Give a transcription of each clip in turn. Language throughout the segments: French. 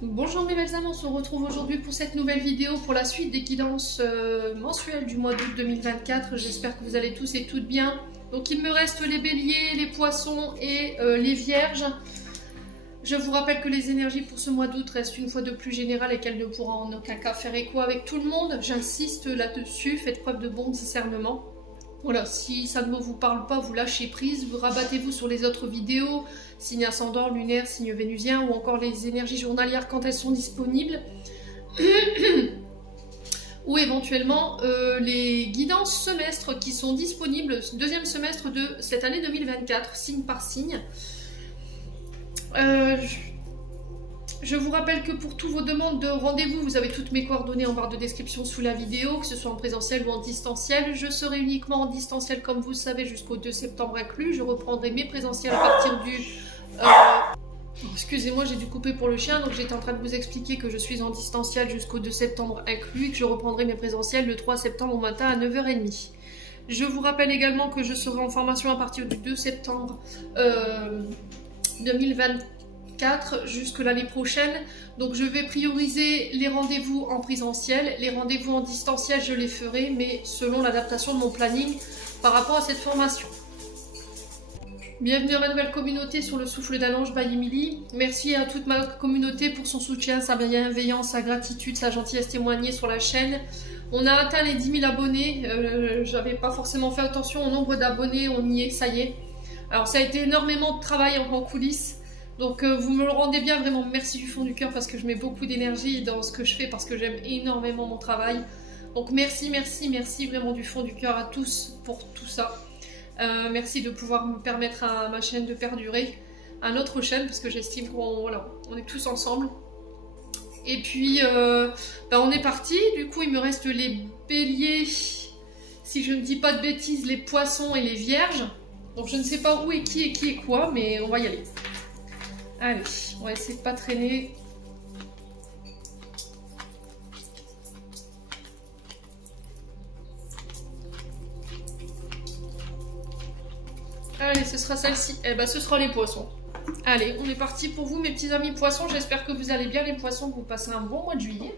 Bonjour mes belles âmes, on se retrouve aujourd'hui pour cette nouvelle vidéo pour la suite des guidances mensuelles du mois d'août 2024. J'espère que vous allez tous et toutes bien. Donc il me reste les béliers, les poissons et les vierges. Je vous rappelle que les énergies pour ce mois d'août restent une fois de plus générales et qu'elles ne pourront en aucun cas faire écho avec tout le monde. J'insiste là-dessus, faites preuve de bon discernement. Voilà, si ça ne vous parle pas, vous lâchez prise, vous rabattez-vous sur les autres vidéos, signe ascendant, lunaire, signe vénusien, ou encore les énergies journalières quand elles sont disponibles. Ou éventuellement les guidances semestres qui sont disponibles, deuxième semestre de cette année 2024, signe par signe. Je vous rappelle que pour toutes vos demandes de rendez-vous, vous avez toutes mes coordonnées en barre de description sous la vidéo, que ce soit en présentiel ou en distanciel. Je serai uniquement en distanciel, comme vous le savez, jusqu'au 2 septembre inclus. Je reprendrai mes présentiels à partir du... Excusez-moi, j'ai dû couper pour le chien, donc j'étais en train de vous expliquer que je suis en distanciel jusqu'au 2 septembre inclus et que je reprendrai mes présentiels le 3 septembre au matin à 9h30. Je vous rappelle également que je serai en formation à partir du 2 septembre 2024 jusque l'année prochaine, donc je vais prioriser les rendez-vous en présentiel. Les rendez-vous en distanciel je les ferai, mais selon l'adaptation de mon planning par rapport à cette formation. Bienvenue à ma nouvelle communauté sur le souffle d'un ange by Emily. Merci à toute ma communauté pour son soutien, sa bienveillance, sa gratitude, sa gentillesse témoignée sur la chaîne. On a atteint les 10 000 abonnés, j'avais pas forcément fait attention au nombre d'abonnés, on y est, ça y est. Alors ça a été énormément de travail en coulisses. Donc vous me le rendez bien, vraiment merci du fond du cœur parce que je mets beaucoup d'énergie dans ce que je fais parce que j'aime énormément mon travail. Donc merci, merci, merci vraiment du fond du cœur à tous pour tout ça. Merci de pouvoir me permettre à ma chaîne de perdurer, à notre chaîne parce que j'estime qu'on on est tous ensemble. Et puis on est parti, du coup il me reste les béliers, si je ne dis pas de bêtises, les poissons et les vierges. Donc je ne sais pas où est qui et quoi, mais on va y aller. Allez, on va essayer de pas traîner. Allez, ce sera celle-ci. Eh ben, ce sera les poissons. Allez, on est parti pour vous, mes petits amis poissons. J'espère que vous allez bien, les poissons, que vous passez un bon mois de juillet.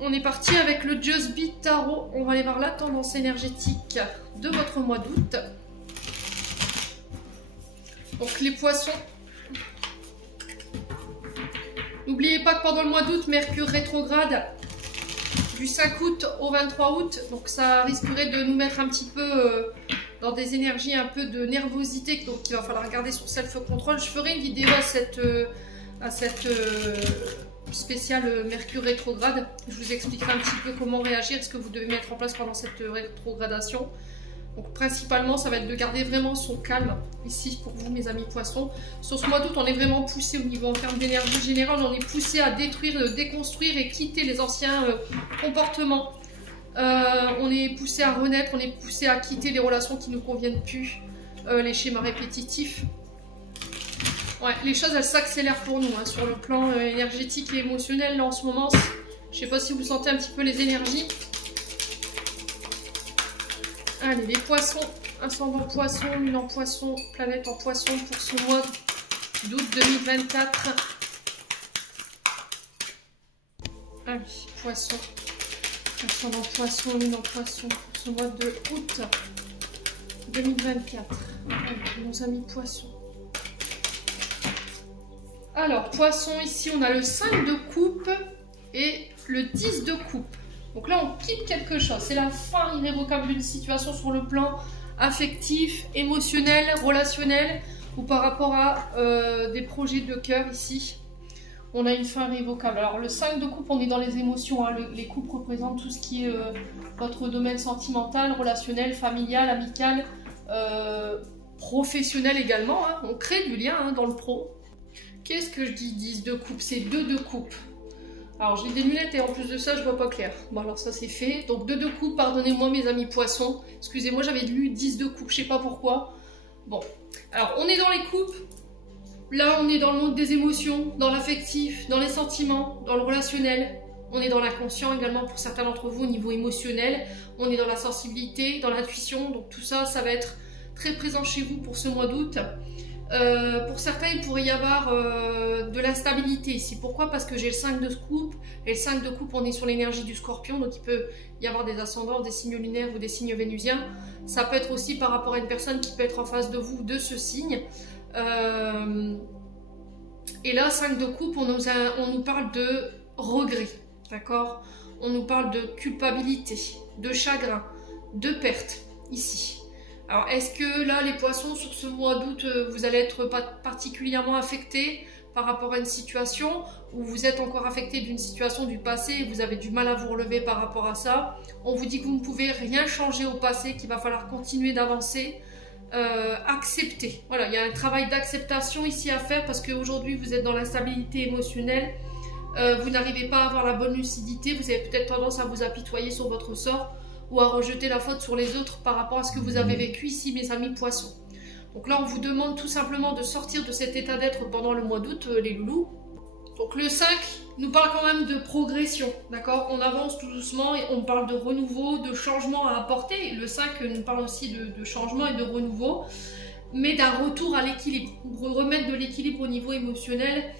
On est parti avec le Just Beat Tarot. On va aller voir la tendance énergétique de votre mois d'août. Donc les poissons, n'oubliez pas que pendant le mois d'août, Mercure rétrograde du 5 août au 23 août. Donc ça risquerait de nous mettre un petit peu dans des énergies un peu de nervosité. Donc il va falloir regarder sur self-control. Je ferai une vidéo à cette spéciale Mercure rétrograde. Je vous expliquerai un petit peu comment réagir, ce que vous devez mettre en place pendant cette rétrogradation. Donc principalement, ça va être de garder vraiment son calme ici pour vous, mes amis poissons. Sur ce mois d'août, on est vraiment poussé au niveau en termes d'énergie générale. On est poussé à détruire, déconstruire et quitter les anciens comportements. On est poussé à renaître, on est poussé à quitter les relations qui ne nous conviennent plus, les schémas répétitifs. Ouais, les choses, elles s'accélèrent pour nous hein, sur le plan énergétique et émotionnel. Là, en ce moment, je ne sais pas si vous sentez un petit peu les énergies. Allez, les poissons, ascendant poisson, lune en poisson, planète en poisson pour ce mois d'août 2024. Allez, poisson, ascendant poisson, lune en poisson pour ce mois de août 2024. Allez, nos amis poissons. Alors, poisson, ici, on a le 5 de coupe et le 10 de coupe. Donc là, on quitte quelque chose. C'est la fin irrévocable d'une situation sur le plan affectif, émotionnel, relationnel ou par rapport à des projets de cœur ici. On a une fin irrévocable. Alors le 5 de coupe, on est dans les émotions. Hein. Les coupes représentent tout ce qui est votre domaine sentimental, relationnel, familial, amical, professionnel également. Hein. On crée du lien hein, dans le pro. Qu'est-ce que je dis 10 de coupe? C'est 2 de coupe. Alors j'ai des lunettes et en plus de ça je vois pas clair. Bon alors ça c'est fait. Donc 2 de coupe, pardonnez-moi mes amis poissons. Excusez-moi, j'avais lu 10 de coupe, je sais pas pourquoi. Bon, alors on est dans les coupes. Là on est dans le monde des émotions, dans l'affectif, dans les sentiments, dans le relationnel. On est dans l'inconscient également pour certains d'entre vous au niveau émotionnel. On est dans la sensibilité, dans l'intuition. Donc tout ça, ça va être très présent chez vous pour ce mois d'août. Pour certains, il pourrait y avoir de l'instabilité ici. Pourquoi? Parce que j'ai le 5 de coupe, et le 5 de coupe, on est sur l'énergie du scorpion, donc il peut y avoir des ascendants, des signes lunaires ou des signes vénusiens. Ça peut être aussi par rapport à une personne qui peut être en face de vous, de ce signe. Et là, 5 de coupe, on nous parle de regret, d'accord? On nous parle de culpabilité, de chagrin, de perte, ici. Alors, est-ce que là, les poissons, sur ce mois d'août, vous allez être particulièrement affectés par rapport à une situation, ou vous êtes encore affecté d'une situation du passé et vous avez du mal à vous relever par rapport à ça? On vous dit que vous ne pouvez rien changer au passé, qu'il va falloir continuer d'avancer, accepter. Voilà, il y a un travail d'acceptation ici à faire parce qu'aujourd'hui, vous êtes dans l'instabilité émotionnelle, vous n'arrivez pas à avoir la bonne lucidité, vous avez peut-être tendance à vous apitoyer sur votre sort, ou à rejeter la faute sur les autres par rapport à ce que vous avez vécu ici, mes amis poissons. Donc là, on vous demande tout simplement de sortir de cet état d'être pendant le mois d'août, les loulous. Donc le 5 nous parle quand même de progression, d'accord? On avance tout doucement et on parle de renouveau, de changement à apporter. Le 5 nous parle aussi de changement et de renouveau, mais d'un retour à l'équilibre, remettre de l'équilibre au niveau émotionnel,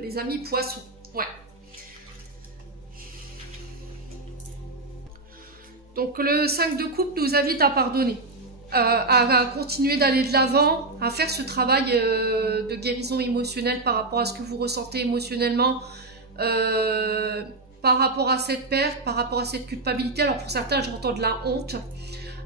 les amis poissons. Ouais. Donc le 5 de coupe nous invite à pardonner, à continuer d'aller de l'avant, à faire ce travail de guérison émotionnelle par rapport à ce que vous ressentez émotionnellement, par rapport à cette perte, par rapport à cette culpabilité. Alors pour certains, j'entends de la honte,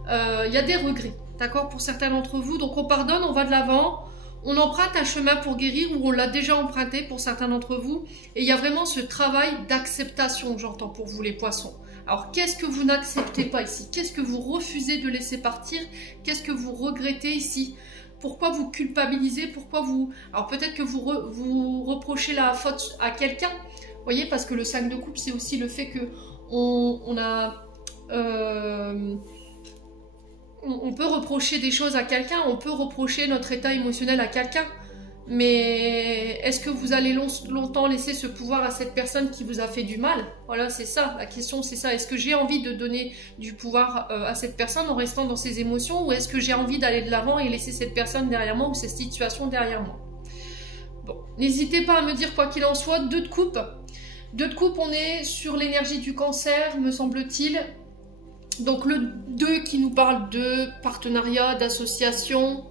il y a des regrets, d'accord, pour certains d'entre vous. Donc on pardonne, on va de l'avant, on emprunte un chemin pour guérir, ou on l'a déjà emprunté pour certains d'entre vous. Et il y a vraiment ce travail d'acceptation, j'entends pour vous les poissons. Alors, qu'est-ce que vous n'acceptez pas ici? Qu'est-ce que vous refusez de laisser partir? Qu'est-ce que vous regrettez ici? Pourquoi vous culpabilisez? Pourquoi vous... Alors, peut-être que vous reprochez la faute à quelqu'un. Vous voyez, parce que le 5 de coupe, c'est aussi le fait que on peut reprocher des choses à quelqu'un, on peut reprocher notre état émotionnel à quelqu'un. Mais est-ce que vous allez longtemps laisser ce pouvoir à cette personne qui vous a fait du mal? Voilà, c'est ça, la question c'est ça. Est-ce que j'ai envie de donner du pouvoir à cette personne en restant dans ses émotions, ou est-ce que j'ai envie d'aller de l'avant et laisser cette personne derrière moi ou cette situation derrière moi? Bon, n'hésitez pas à me dire quoi qu'il en soit. 2 de coupe. 2 de coupe, on est sur l'énergie du cancer, me semble-t-il. Donc le 2 qui nous parle de partenariat, d'association.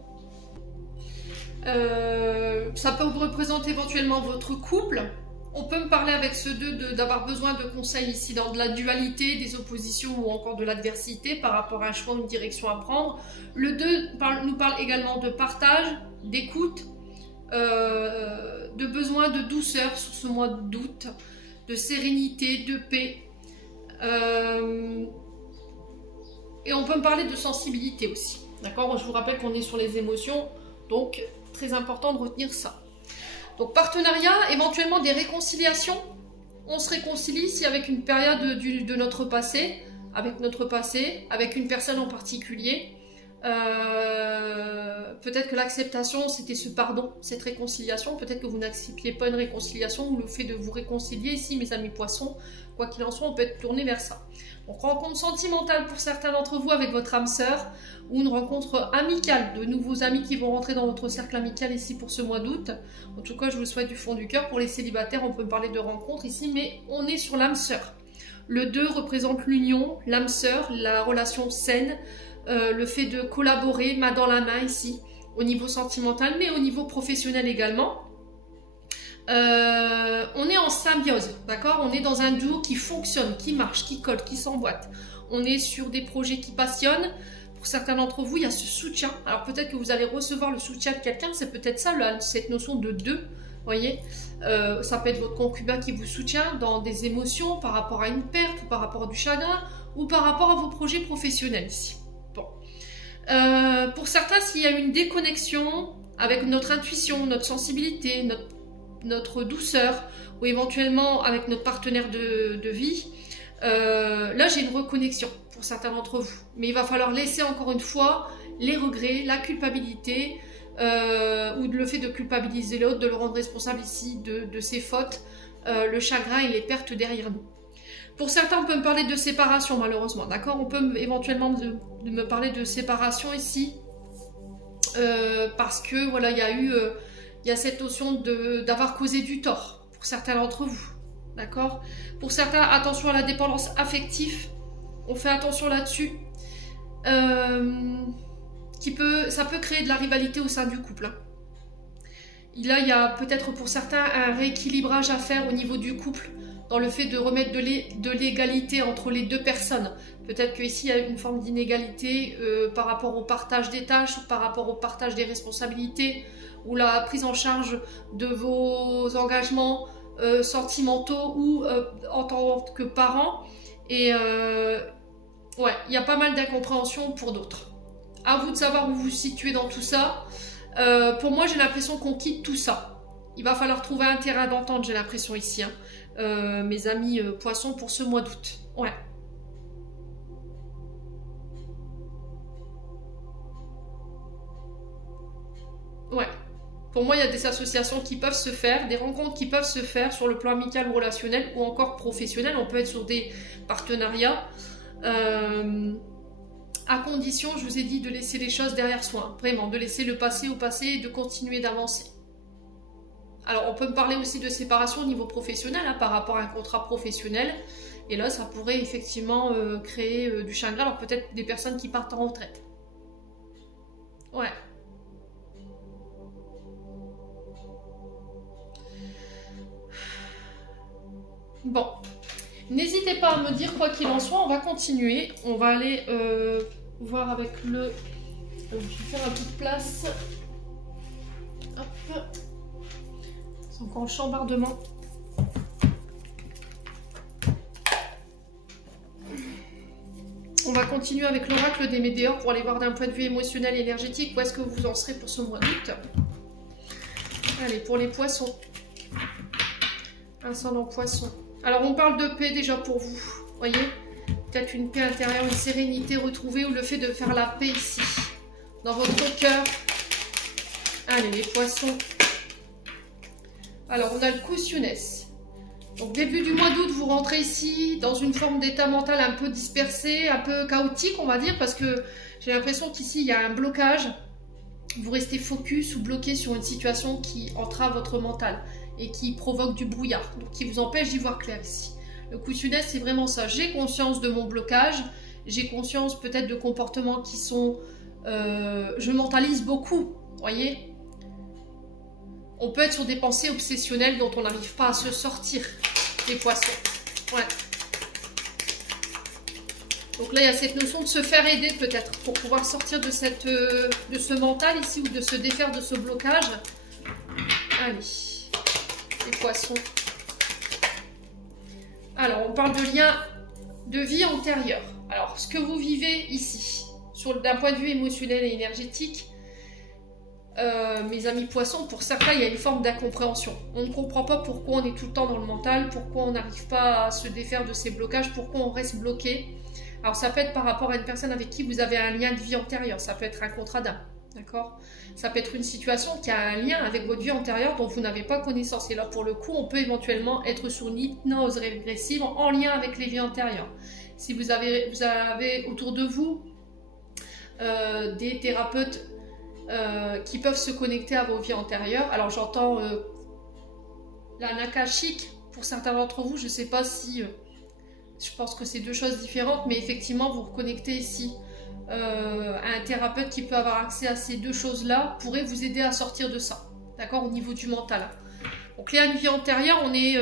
Ça peut représenter éventuellement votre couple. On peut me parler avec ce 2 d'avoir besoin de conseils ici dans de la dualité, des oppositions ou encore de l'adversité par rapport à un choix ou une direction à prendre. Le 2 nous parle également de partage, d'écoute, de besoin de douceur sur ce mois d'août, de sérénité, de paix. Et on peut me parler de sensibilité aussi. D'accord? Je vous rappelle qu'on est sur les émotions, donc très important de retenir ça. Donc partenariat, éventuellement des réconciliations. On se réconcilie ici avec une période de notre passé, avec une personne en particulier. Peut-être que l'acceptation, c'était ce pardon, cette réconciliation. Peut-être que vous n'acceptiez pas une réconciliation, ou le fait de vous réconcilier ici, mes amis poissons. Quoi qu'il en soit, on peut être tourné vers ça. Donc rencontre sentimentale pour certains d'entre vous avec votre âme sœur, ou une rencontre amicale, de nouveaux amis qui vont rentrer dans votre cercle amical ici pour ce mois d'août. En tout cas, je vous le souhaite du fond du cœur. Pour les célibataires, on peut parler de rencontre ici, mais on est sur l'âme sœur. Le 2 représente l'union, l'âme sœur, la relation saine, le fait de collaborer main dans la main ici, au niveau sentimental, mais au niveau professionnel également. On est en symbiose, d'accord? On est dans un duo qui fonctionne, qui marche, qui colle, qui s'emboîte. On est sur des projets qui passionnent. Pour certains d'entre vous, il y a ce soutien. Alors peut-être que vous allez recevoir le soutien de quelqu'un, c'est peut-être ça, cette notion de 2, voyez. Ça peut être votre concubin qui vous soutient dans des émotions par rapport à une perte, ou par rapport à du chagrin, ou par rapport à vos projets professionnels ici. Bon. Pour certains, s'il y a une déconnexion avec notre intuition, notre sensibilité, notre douceur, ou éventuellement avec notre partenaire de vie, là j'ai une reconnexion pour certains d'entre vous. Mais il va falloir laisser encore une fois les regrets, la culpabilité, ou le fait de culpabiliser l'autre, de le rendre responsable ici de ses fautes, le chagrin et les pertes derrière nous. Pour certains, on peut me parler de séparation malheureusement, d'accord? On peut éventuellement me parler de séparation ici. parce que voilà, il y a cette notion d'avoir causé du tort pour certains d'entre vous, d'accord? Pour certains, attention à la dépendance affective, on fait attention là-dessus. Ça peut créer de la rivalité au sein du couple. Là, il y a peut-être pour certains un rééquilibrage à faire au niveau du couple, dans le fait de remettre de l'égalité entre les deux personnes. Peut-être qu'ici, il y a une forme d'inégalité par rapport au partage des tâches, ou par rapport au partage des responsabilités, ou la prise en charge de vos engagements sentimentaux ou en tant que parent. Et ouais, il y a pas mal d'incompréhension pour d'autres. À vous de savoir où vous vous situez dans tout ça. Pour moi, j'ai l'impression qu'on quitte tout ça. Il va falloir trouver un terrain d'entente, j'ai l'impression ici. Hein. Mes amis poissons pour ce mois d'août. Ouais. Ouais. Pour moi, il y a des associations qui peuvent se faire, des rencontres qui peuvent se faire sur le plan amical ou relationnel ou encore professionnel. On peut être sur des partenariats. À condition, je vous ai dit, de laisser les choses derrière soi. Vraiment, de laisser le passé au passé et de continuer d'avancer. Alors, on peut me parler aussi de séparation au niveau professionnel, hein, par rapport à un contrat professionnel. Et là, ça pourrait effectivement créer du chagrin. Alors, peut-être des personnes qui partent en retraite. Ouais. Bon. N'hésitez pas à me dire quoi qu'il en soit. On va continuer. On va aller voir avec le... je vais faire un peu de place. Hop. C'est encore un chambardement. On va continuer avec l'oracle des météores pour aller voir d'un point de vue émotionnel et énergétique où est-ce que vous en serez pour ce mois d'août. Allez, pour les poissons. Ascendant poisson. Alors, on parle de paix déjà pour vous. Voyez, peut-être une paix intérieure, une sérénité retrouvée ou le fait de faire la paix ici, dans votre cœur. Allez, les poissons. Alors, on a le Cussioness. Donc, début du mois d'août, vous rentrez ici dans une forme d'état mental un peu dispersé, un peu chaotique, on va dire, parce que j'ai l'impression qu'ici, il y a un blocage. Vous restez focus ou bloqué sur une situation qui entrave votre mental et qui provoque du brouillard, donc qui vous empêche d'y voir clair ici. Le Cussioness, c'est vraiment ça. J'ai conscience de mon blocage, j'ai conscience peut-être de comportements qui sont... je mentalise beaucoup, voyez. On peut être sur des pensées obsessionnelles dont on n'arrive pas à se sortir, les poissons. Ouais. Donc là, il y a cette notion de se faire aider peut-être pour pouvoir sortir de ce mental ici ou de se défaire de ce blocage. Allez, les poissons. Alors, on parle de lien de vie antérieure. Alors, ce que vous vivez ici, d'un point de vue émotionnel et énergétique, mes amis poissons, pour certains, il y a une forme d'incompréhension. On ne comprend pas pourquoi on est tout le temps dans le mental, pourquoi on n'arrive pas à se défaire de ces blocages, pourquoi on reste bloqué. Alors, ça peut être par rapport à une personne avec qui vous avez un lien de vie antérieure. Ça peut être un contrat d'âme, d'accord? Ça peut être une situation qui a un lien avec votre vie antérieure dont vous n'avez pas connaissance. Et là, pour le coup, on peut éventuellement être sur une hypnose régressive en lien avec les vies antérieures. Si vous avez autour de vous des thérapeutes qui peuvent se connecter à vos vies antérieures. Alors, j'entends la nakashique pour certains d'entre vous. Je ne sais pas si... je pense que c'est deux choses différentes, mais effectivement, vous reconnectez ici un thérapeute qui peut avoir accès à ces deux choses-là pourrait vous aider à sortir de ça, d'accord, au niveau du mental. Donc, les vies antérieures, on est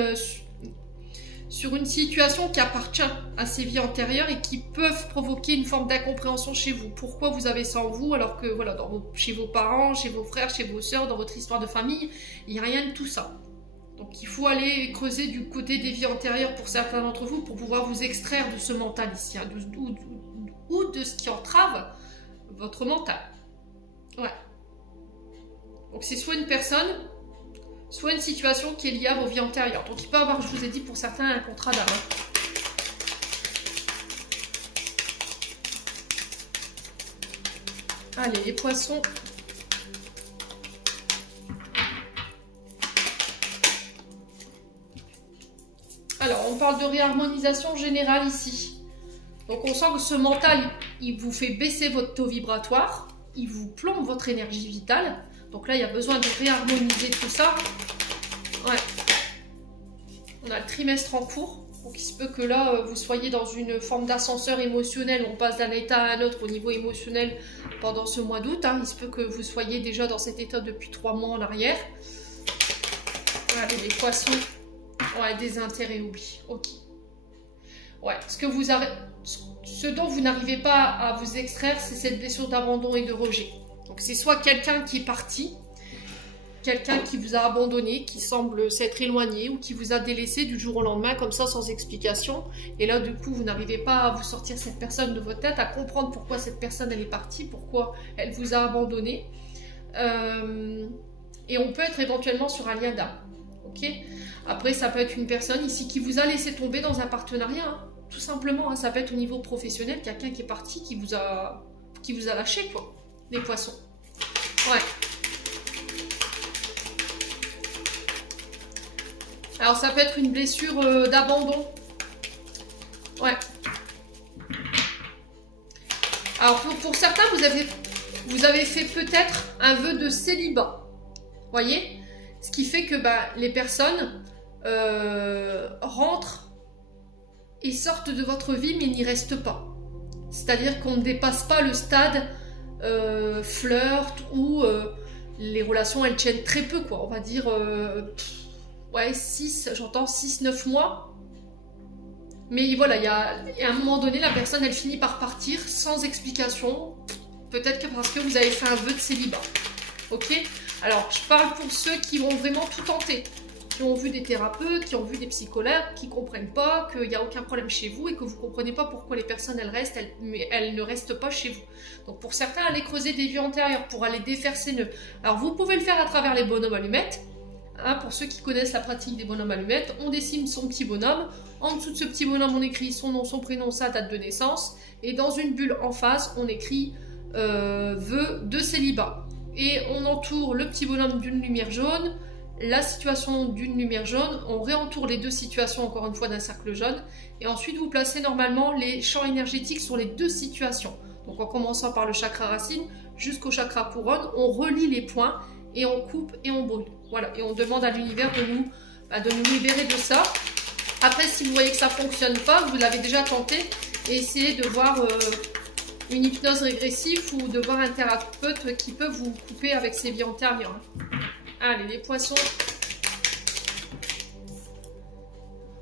sur une situation qui appartient à ces vies antérieures et qui peuvent provoquer une forme d'incompréhension chez vous. Pourquoi vous avez ça en vous alors que, voilà, chez vos parents, chez vos frères, chez vos sœurs, dans votre histoire de famille, il n'y a rien de tout ça. Donc, il faut aller creuser du côté des vies antérieures pour certains d'entre vous pour pouvoir vous extraire de ce mental ici, hein, ou de ce qui entrave votre mental. Ouais. Donc, c'est soit une personne, soit une situation qui est liée à vos vies antérieures. Donc, il peut y avoir, je vous ai dit, pour certains, un contrat d'âme. Allez, les poissons. Alors, on parle de réharmonisation générale ici. Donc, on sent que ce mental, il vous fait baisser votre taux vibratoire. il vous plombe votre énergie vitale. Donc là, il y a besoin de réharmoniser tout ça. Ouais. On a le trimestre en cours. Donc il se peut que là, vous soyez dans une forme d'ascenseur émotionnel. On passe d'un état à un autre au niveau émotionnel pendant ce mois d'août. Hein. Il se peut que vous soyez déjà dans cet état depuis 3 mois en arrière. Allez, les poissons. Ouais, désintérêt, oubli. Ok. Ouais, ce dont vous n'arrivez pas à vous extraire, c'est cette blessure d'abandon et de rejet. Donc c'est soit quelqu'un qui est parti, quelqu'un qui vous a abandonné, qui semble s'être éloigné ou qui vous a délaissé du jour au lendemain comme ça sans explication. Et là du coup vous n'arrivez pas à vous sortir cette personne de votre tête, à comprendre pourquoi cette personne elle est partie, pourquoi elle vous a abandonné. Et on peut être éventuellement sur un lien d'âme. Ok. Après ça peut être une personne ici qui vous a laissé tomber dans un partenariat, hein, tout simplement. Hein. Ça peut être au niveau professionnel, quelqu'un qui est parti, qui vous a lâché quoi. Les poissons. Ouais. Alors ça peut être une blessure d'abandon. Ouais. Alors pour certains, vous avez fait peut-être un vœu de célibat. Voyez? Ce qui fait que les personnes rentrent et sortent de votre vie mais n'y restent pas. C'est-à-dire qu'on ne dépasse pas le stade flirt où les relations elles tiennent très peu quoi. On va dire ouais 6-9 mois. Mais voilà, il y a un moment donné la personne elle finit par partir sans explication. Peut-être que parce que vous avez fait un vœu de célibat. Ok? Alors je parle pour ceux qui vont vraiment tout tenter. Qui ont vu des thérapeutes, qui ont vu des psychologues, qui ne comprennent pas qu'il n'y a aucun problème chez vous et que vous ne comprenez pas pourquoi les personnes elles restent, mais elles ne restent pas chez vous. Donc pour certains, allez creuser des vies antérieures pour aller défaire ces nœuds. Alors vous pouvez le faire à travers les bonhommes allumettes. Hein, pour ceux qui connaissent la pratique des bonhommes allumettes, on dessine son petit bonhomme. En dessous de ce petit bonhomme, on écrit son nom, son prénom, sa date de naissance. Et dans une bulle en face, on écrit vœu de célibat. Et on entoure le petit bonhomme d'une lumière jaune. La situation d'une lumière jaune, on réentoure les deux situations encore une fois d'un cercle jaune et ensuite vous placez normalement les champs énergétiques sur les deux situations. Donc en commençant par le chakra racine jusqu'au chakra couronne, on relie les points et on coupe et on brûle. Voilà, et on demande à l'univers de nous libérer de ça. Après, si vous voyez que ça ne fonctionne pas, vous l'avez déjà tenté, et essayez de voir une hypnose régressive ou de voir un thérapeute qui peut vous couper avec ses vies antérieures. Allez, les poissons.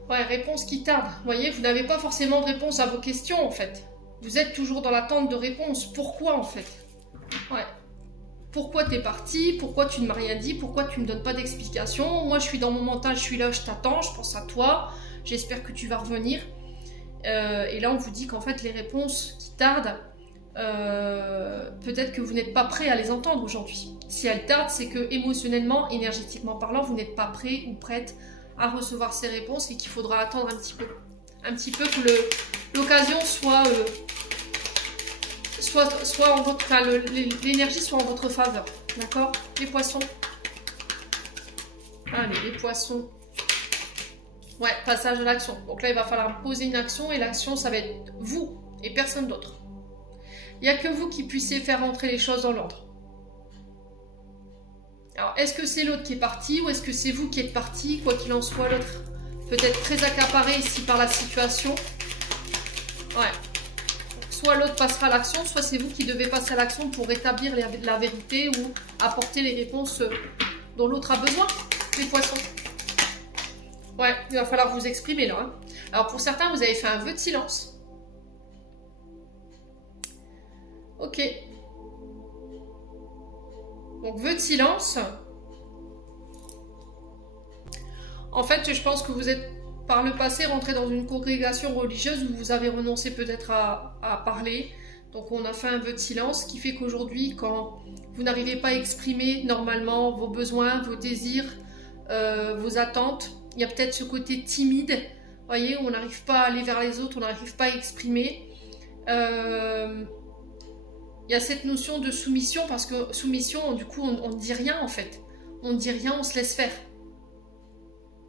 Ouais, réponse qui tarde. Vous voyez, vous n'avez pas forcément de réponse à vos questions, en fait. Vous êtes toujours dans l'attente de réponse. Pourquoi, en fait? Ouais. Pourquoi t'es parti? Pourquoi tu ne m'as rien dit? Pourquoi tu ne me donnes pas d'explication? Moi, je suis dans mon mental, je suis là, je t'attends, je pense à toi. J'espère que tu vas revenir. Et là, on vous dit qu'en fait, les réponses qui tardent, peut-être que vous n'êtes pas prêt à les entendre aujourd'hui. Si elles tardent, c'est que émotionnellement, énergétiquement parlant, vous n'êtes pas prêt ou prête à recevoir ces réponses et qu'il faudra attendre un petit peu. Un petit peu que l'occasion soit en votre, enfin, l'énergie soit en votre faveur. D'accord? Les poissons. Allez, les poissons. Ouais, passage à l'action. Donc là, il va falloir poser une action et l'action, ça va être vous et personne d'autre. Il n'y a que vous qui puissiez faire entrer les choses dans l'ordre. Alors, est-ce que c'est l'autre qui est parti ou est-ce que c'est vous qui êtes parti? Quoi qu'il en soit, l'autre peut-être très accaparé ici par la situation. Ouais. Soit l'autre passera à l'action, soit c'est vous qui devez passer à l'action pour rétablir la vérité ou apporter les réponses dont l'autre a besoin, les poissons. Ouais, il va falloir vous exprimer là. Hein. Alors pour certains, vous avez fait un vœu de silence. Ok. Donc vœu de silence. En fait, je pense que vous êtes par le passé rentré dans une congrégation religieuse où vous avez renoncé peut-être à parler. Donc on a fait un vœu de silence, ce qui fait qu'aujourd'hui, quand vous n'arrivez pas à exprimer normalement vos besoins, vos désirs, vos attentes, il y a peut-être ce côté timide, vous voyez, où on n'arrive pas à aller vers les autres, on n'arrive pas à exprimer. Il y a cette notion de soumission, parce que soumission, du coup, on ne dit rien en fait. On ne dit rien, on se laisse faire.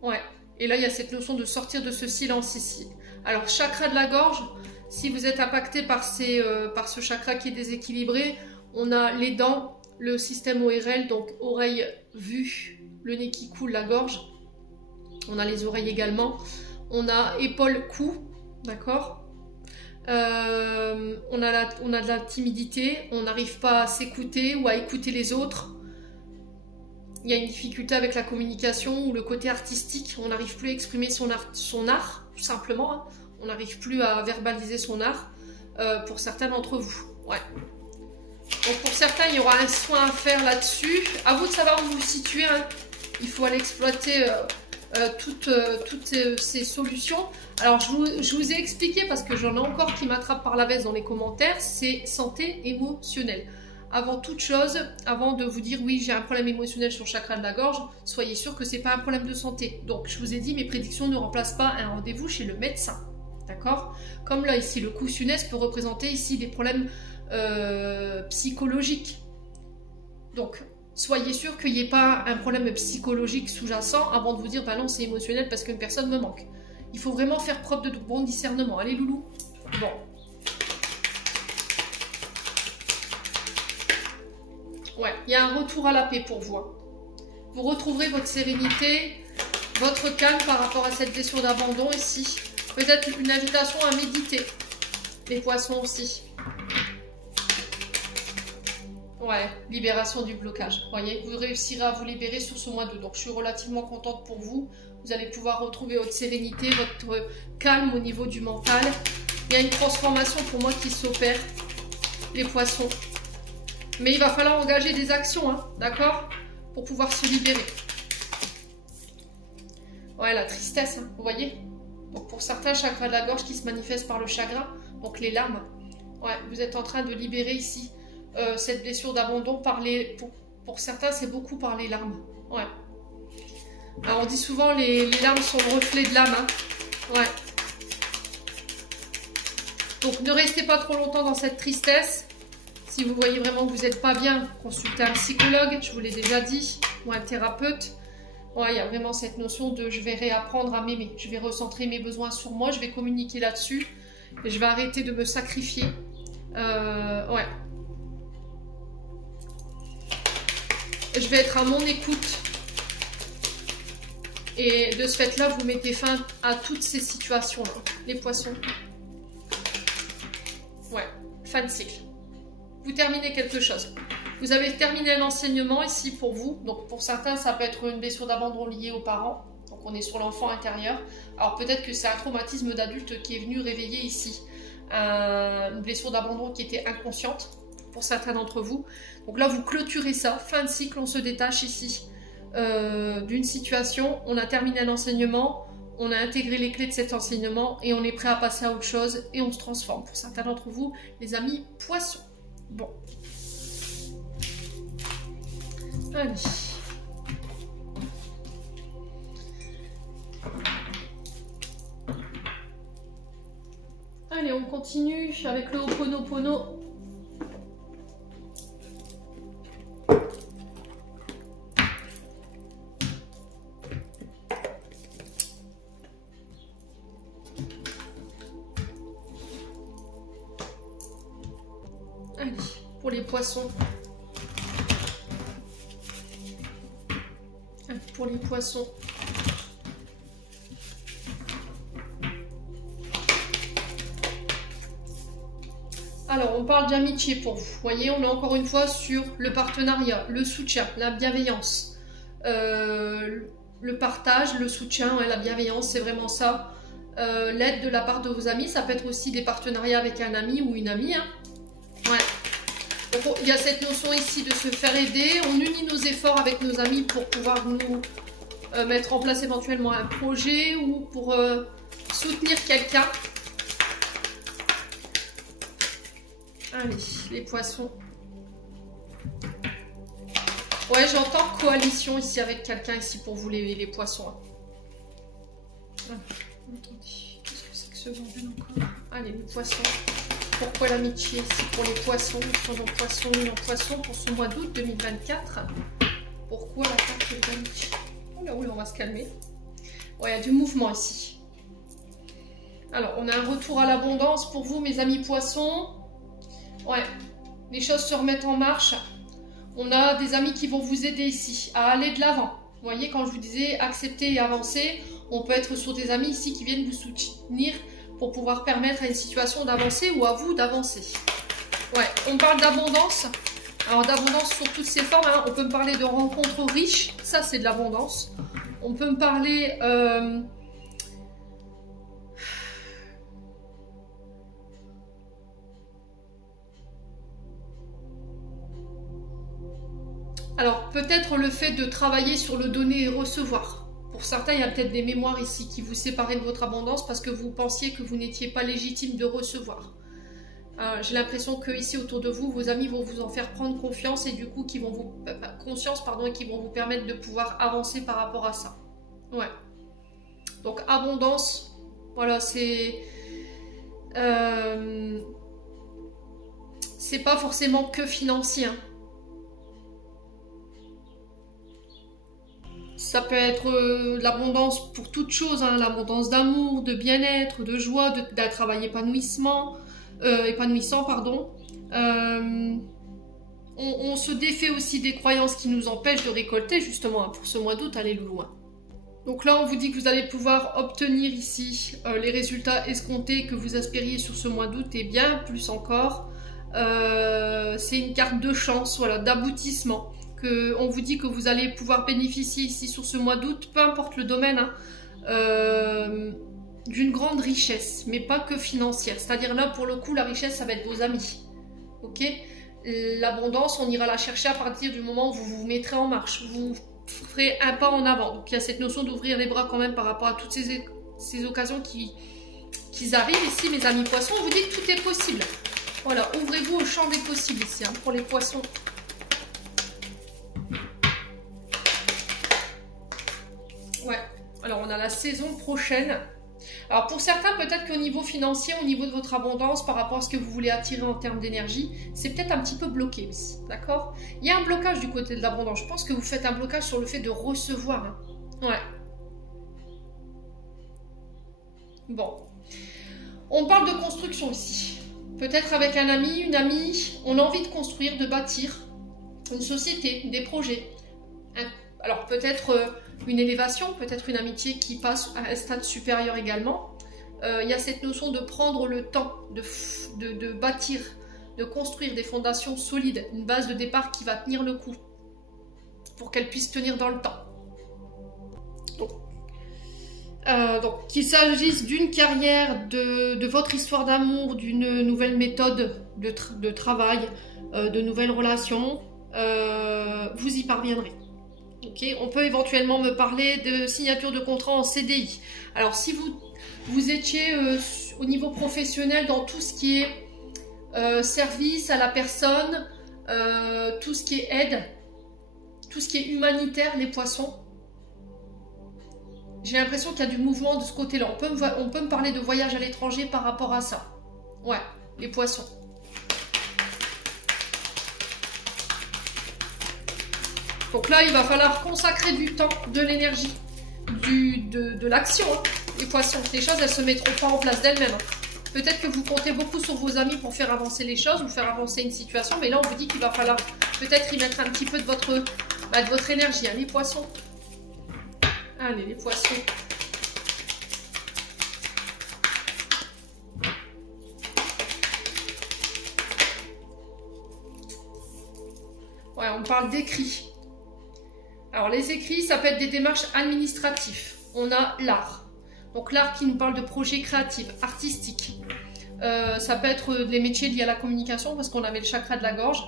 Ouais. Et là, il y a cette notion de sortir de ce silence ici. Alors, chakra de la gorge, si vous êtes impacté par ce chakra qui est déséquilibré, On a les dents, le système ORL, donc oreille vue, le nez qui coule, la gorge. On a les oreilles également. On a épaule, cou, d'accord. On a de la timidité, on n'arrive pas à s'écouter ou à écouter les autres. Il y a une difficulté avec la communication ou le côté artistique. On n'arrive plus à exprimer son art tout simplement. Hein. On n'arrive plus à verbaliser son art pour certains d'entre vous. Ouais. Donc pour certains, il y aura un soin à faire là-dessus. À vous de savoir où vous vous situez. Hein. Il faut aller exploiter toutes ces solutions. Alors je vous ai expliqué, parce que j'en ai encore qui m'attrapent par la veste dans les commentaires, c'est santé émotionnelle. Avant toute chose, avant de vous dire oui j'ai un problème émotionnel sur le chakra de la gorge, soyez sûr que c'est pas un problème de santé. Donc je vous ai dit, mes prédictions ne remplacent pas un rendez-vous chez le médecin. D'accord? Comme là ici, le coussiness peut représenter ici des problèmes psychologiques. Donc soyez sûr qu'il n'y ait pas un problème psychologique sous-jacent avant de vous dire bah non c'est émotionnel parce qu'une personne me manque. Il faut vraiment faire preuve de bon discernement. Allez loulou. Bon. Ouais, il y a un retour à la paix pour vous. Hein. Vous retrouverez votre sérénité, votre calme par rapport à cette blessure d'abandon ici. Peut-être une invitation à méditer. Les poissons aussi. Ouais, libération du blocage. Vous voyez, vous réussirez à vous libérer sur ce mois d'août. Donc je suis relativement contente pour vous. Vous allez pouvoir retrouver votre sérénité, votre calme au niveau du mental. Il y a une transformation pour moi qui s'opère. Les poissons. Mais il va falloir engager des actions, hein, d'accord? Pour pouvoir se libérer. Ouais, la tristesse, hein, vous voyez? Donc pour certains, chakra de la gorge qui se manifeste par le chagrin, donc les larmes. Ouais, vous êtes en train de libérer ici cette blessure d'abandon par les... Pour certains, c'est beaucoup par les larmes. Ouais. Alors on dit souvent les larmes sont le reflet de l'âme. Hein. Ouais. Donc ne restez pas trop longtemps dans cette tristesse. Si vous voyez vraiment que vous n'êtes pas bien, consultez un psychologue, je vous l'ai déjà dit, ou un thérapeute. Ouais, il y a vraiment cette notion de je vais réapprendre à m'aimer. Je vais recentrer mes besoins sur moi, je vais communiquer là-dessus. Et je vais arrêter de me sacrifier. Ouais. Je vais être à mon écoute. Et de ce fait-là, vous mettez fin à toutes ces situations-là. Les poissons. Ouais, fin de cycle. Vous terminez quelque chose. Vous avez terminé un enseignement ici pour vous. Donc pour certains, ça peut être une blessure d'abandon liée aux parents. Donc on est sur l'enfant intérieur. Alors peut-être que c'est un traumatisme d'adulte qui est venu réveiller ici une blessure d'abandon qui était inconsciente pour certains d'entre vous. Donc là, vous clôturez ça. Fin de cycle, on se détache ici d'une situation. On a terminé un enseignement. On a intégré les clés de cet enseignement et on est prêt à passer à autre chose et on se transforme. Pour certains d'entre vous, les amis poissons. Bon. Allez. Allez, on continue avec le Ho'oponopono. Allez, pour les poissons. Allez, pour les poissons. Alors, on parle d'amitié pour vous. Vous voyez, on est encore une fois sur le partenariat, le soutien, la bienveillance. Le partage, le soutien, la bienveillance, c'est vraiment ça. L'aide de la part de vos amis, ça peut être aussi des partenariats avec un ami ou une amie. Hein. Ouais. Donc, il y a cette notion ici de se faire aider. On unit nos efforts avec nos amis pour pouvoir nous mettre en place éventuellement un projet ou pour soutenir quelqu'un. Allez, les poissons. Ouais, j'entends coalition ici avec quelqu'un ici pour vous les poissons. Ah, attendez, qu'est-ce que c'est que ce bordel encore? Allez, les poissons. Pourquoi l'amitié ici pour les poissons? Nous sommes en poissons pour ce mois d'août 2024. Pourquoi la carte de l'amitié? Oh là, oui, on va se calmer. Ouais, il y a du mouvement ici. Alors, on a un retour à l'abondance pour vous, mes amis poissons. Ouais, les choses se remettent en marche. On a des amis qui vont vous aider ici à aller de l'avant. Vous voyez, quand je vous disais accepter et avancer, on peut être sur des amis ici qui viennent vous soutenir pour pouvoir permettre à une situation d'avancer ou à vous d'avancer. Ouais, on parle d'abondance. Alors d'abondance sur toutes ses formes, hein. On peut me parler de rencontres riches, ça c'est de l'abondance. On peut me parler alors peut-être le fait de travailler sur le donner et recevoir. Pour certains, il y a peut-être des mémoires ici qui vous séparaient de votre abondance parce que vous pensiez que vous n'étiez pas légitime de recevoir. J'ai l'impression que ici autour de vous, vos amis vont vous en faire prendre confiance et du coup qui vont vous conscience pardon et qui vont vous permettre de pouvoir avancer par rapport à ça. Ouais. Donc abondance, voilà, c'est pas forcément que financier. Hein. Ça peut être l'abondance pour toute chose, hein, l'abondance d'amour, de bien-être, de joie, d'un travail épanouissant, pardon. On se défait aussi des croyances qui nous empêchent de récolter, justement, hein, pour ce mois d'août, allez loin. Donc là, on vous dit que vous allez pouvoir obtenir ici les résultats escomptés que vous espériez sur ce mois d'août et bien plus encore. C'est une carte de chance, voilà, d'aboutissement. On vous dit que vous allez pouvoir bénéficier ici sur ce mois d'août, peu importe le domaine, hein, d'une grande richesse, mais pas que financière. C'est-à-dire là, pour le coup, la richesse, ça va être vos amis. Ok? L'abondance, on ira la chercher à partir du moment où vous vous mettrez en marche. Vous ferez un pas en avant. Donc il y a cette notion d'ouvrir les bras quand même par rapport à toutes ces occasions qui arrivent ici, mes amis poissons. On vous dit que tout est possible. Voilà, ouvrez-vous au champ des possibles ici, hein, pour les poissons. Ouais, alors on a la saison prochaine. Alors pour certains, peut-être qu'au niveau financier, au niveau de votre abondance, par rapport à ce que vous voulez attirer en termes d'énergie, c'est peut-être un petit peu bloqué aussi, d'accord? Il y a un blocage du côté de l'abondance. Je pense que vous faites un blocage sur le fait de recevoir. Hein. Ouais. Bon. On parle de construction ici. Peut-être avec un ami, une amie, on a envie de construire, de bâtir une société, des projets. Alors peut-être une élévation, peut-être une amitié qui passe à un stade supérieur également. Il y a cette notion de prendre le temps de bâtir, de construire des fondations solides, une base de départ qui va tenir le coup, pour qu'elle puisse tenir dans le temps. Donc qu'il s'agisse d'une carrière, de votre histoire d'amour, d'une nouvelle méthode de travail, de nouvelles relations, vous y parviendrez. Okay, on peut éventuellement me parler de signature de contrat en CDI. Alors si vous étiez au niveau professionnel dans tout ce qui est service à la personne, tout ce qui est aide, tout ce qui est humanitaire, les poissons, j'ai l'impression qu'il y a du mouvement de ce côté-là. On peut me parler de voyage à l'étranger par rapport à ça. Ouais, les poissons. Donc là, il va falloir consacrer du temps, de l'énergie, de l'action, hein, les poissons. Les choses, elles ne se mettront pas en place d'elles-mêmes. Hein. Peut-être que vous comptez beaucoup sur vos amis pour faire avancer les choses, ou faire avancer une situation, mais là, on vous dit qu'il va falloir peut-être y mettre un petit peu de votre énergie, hein, les poissons. Allez, les poissons. Ouais, on parle d'écrits. Alors les écrits, ça peut être des démarches administratives. On a l'art. Donc l'art qui nous parle de projets créatifs, artistiques. Ça peut être les métiers liés à la communication parce qu'on avait le chakra de la gorge.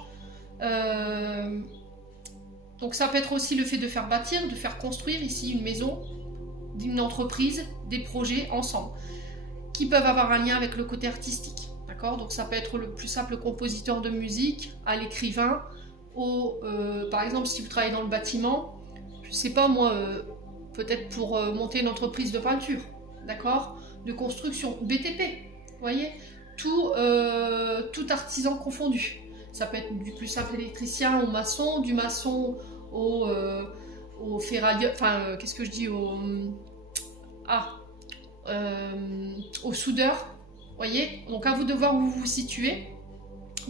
Donc ça peut être aussi le fait de faire bâtir, de faire construire ici une maison, une entreprise, des projets ensemble qui peuvent avoir un lien avec le côté artistique. D'accord? Donc ça peut être le plus simple compositeur de musique à l'écrivain. Par exemple, si vous travaillez dans le bâtiment, je sais pas moi, peut-être pour monter une entreprise de peinture, d'accord, de construction, BTP, vous voyez, tout artisan confondu. Ça peut être du plus simple électricien au maçon, du maçon au ferrailleur, enfin, qu'est-ce que je dis, au soudeur, vous voyez. Donc à vous de voir où vous vous situez.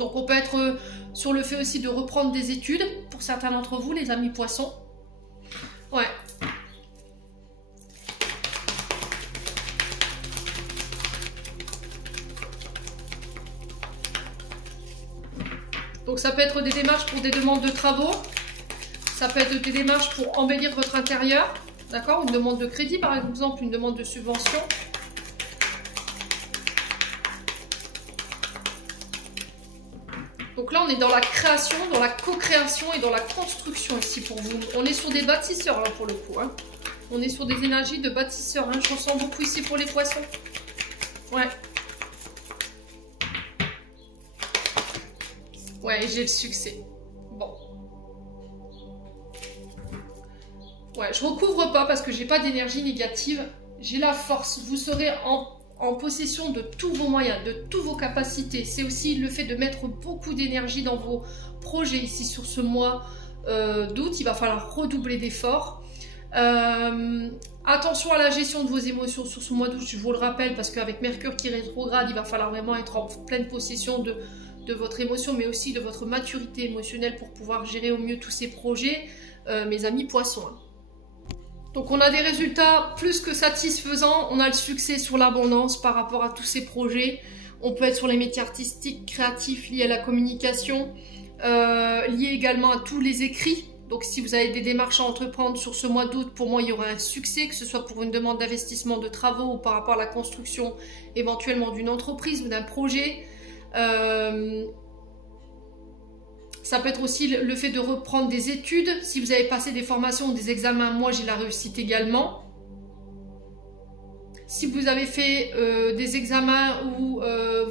Donc on peut être sur le fait aussi de reprendre des études, pour certains d'entre vous, les amis poissons. Ouais. Donc ça peut être des démarches pour des demandes de travaux. Ça peut être des démarches pour embellir votre intérieur. D'accord? Une demande de crédit, par exemple, une demande de subvention. Donc là, on est dans la création, dans la co-création et dans la construction ici pour vous. On est sur des bâtisseurs, là, pour le coup. Hein. On est sur des énergies de bâtisseurs. Hein. Je ressens beaucoup ici pour les poissons. Ouais. Ouais, j'ai le succès. Bon. Ouais, je recouvre pas parce que j'ai pas d'énergie négative. J'ai la force. Vous serez en possession de tous vos moyens, de toutes vos capacités. C'est aussi le fait de mettre beaucoup d'énergie dans vos projets ici sur ce mois d'août. Il va falloir redoubler d'efforts. Attention à la gestion de vos émotions sur ce mois d'août, je vous le rappelle, parce qu'avec Mercure qui rétrograde, il va falloir vraiment être en pleine possession de votre émotion, mais aussi de votre maturité émotionnelle pour pouvoir gérer au mieux tous ces projets, mes amis poissons. Donc on a des résultats plus que satisfaisants, on a le succès sur l'abondance par rapport à tous ces projets. On peut être sur les métiers artistiques, créatifs, liés à la communication, liés également à tous les écrits. Donc si vous avez des démarches à entreprendre sur ce mois d'août, pour moi il y aura un succès, que ce soit pour une demande d'investissement de travaux ou par rapport à la construction éventuellement d'une entreprise ou d'un projet. Ça peut être aussi le fait de reprendre des études. Si vous avez passé des formations ou des examens, moi j'ai la réussite également. Si vous avez fait des examens ou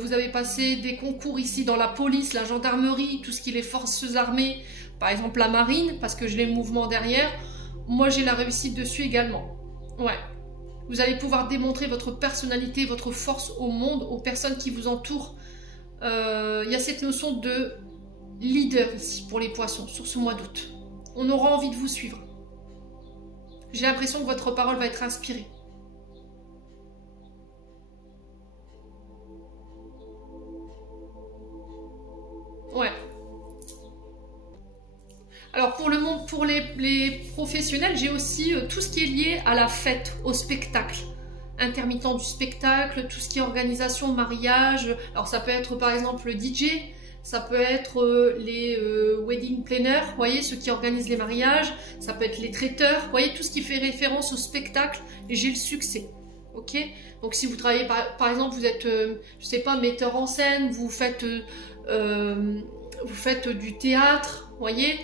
vous avez passé des concours ici dans la police, la gendarmerie, tout ce qui est les forces armées, par exemple la marine, parce que je l'ai le mouvement derrière, moi j'ai la réussite dessus également. Ouais. Vous allez pouvoir démontrer votre personnalité, votre force au monde, aux personnes qui vous entourent. Il y a cette notion de leader ici pour les poissons sur ce mois d'août. On aura envie de vous suivre. J'ai l'impression que votre parole va être inspirée. Ouais. Alors pour le monde, pour les professionnels, j'ai aussi tout ce qui est lié à la fête, au spectacle. Intermittent du spectacle, tout ce qui est organisation, mariage. Alors ça peut être par exemple le DJ, ça peut être les wedding planners, vous voyez, ceux qui organisent les mariages, ça peut être les traiteurs, vous voyez, tout ce qui fait référence au spectacle, j'ai le succès. Ok, donc si vous travaillez par exemple, vous êtes, je sais pas, metteur en scène, vous faites du théâtre, vous voyez,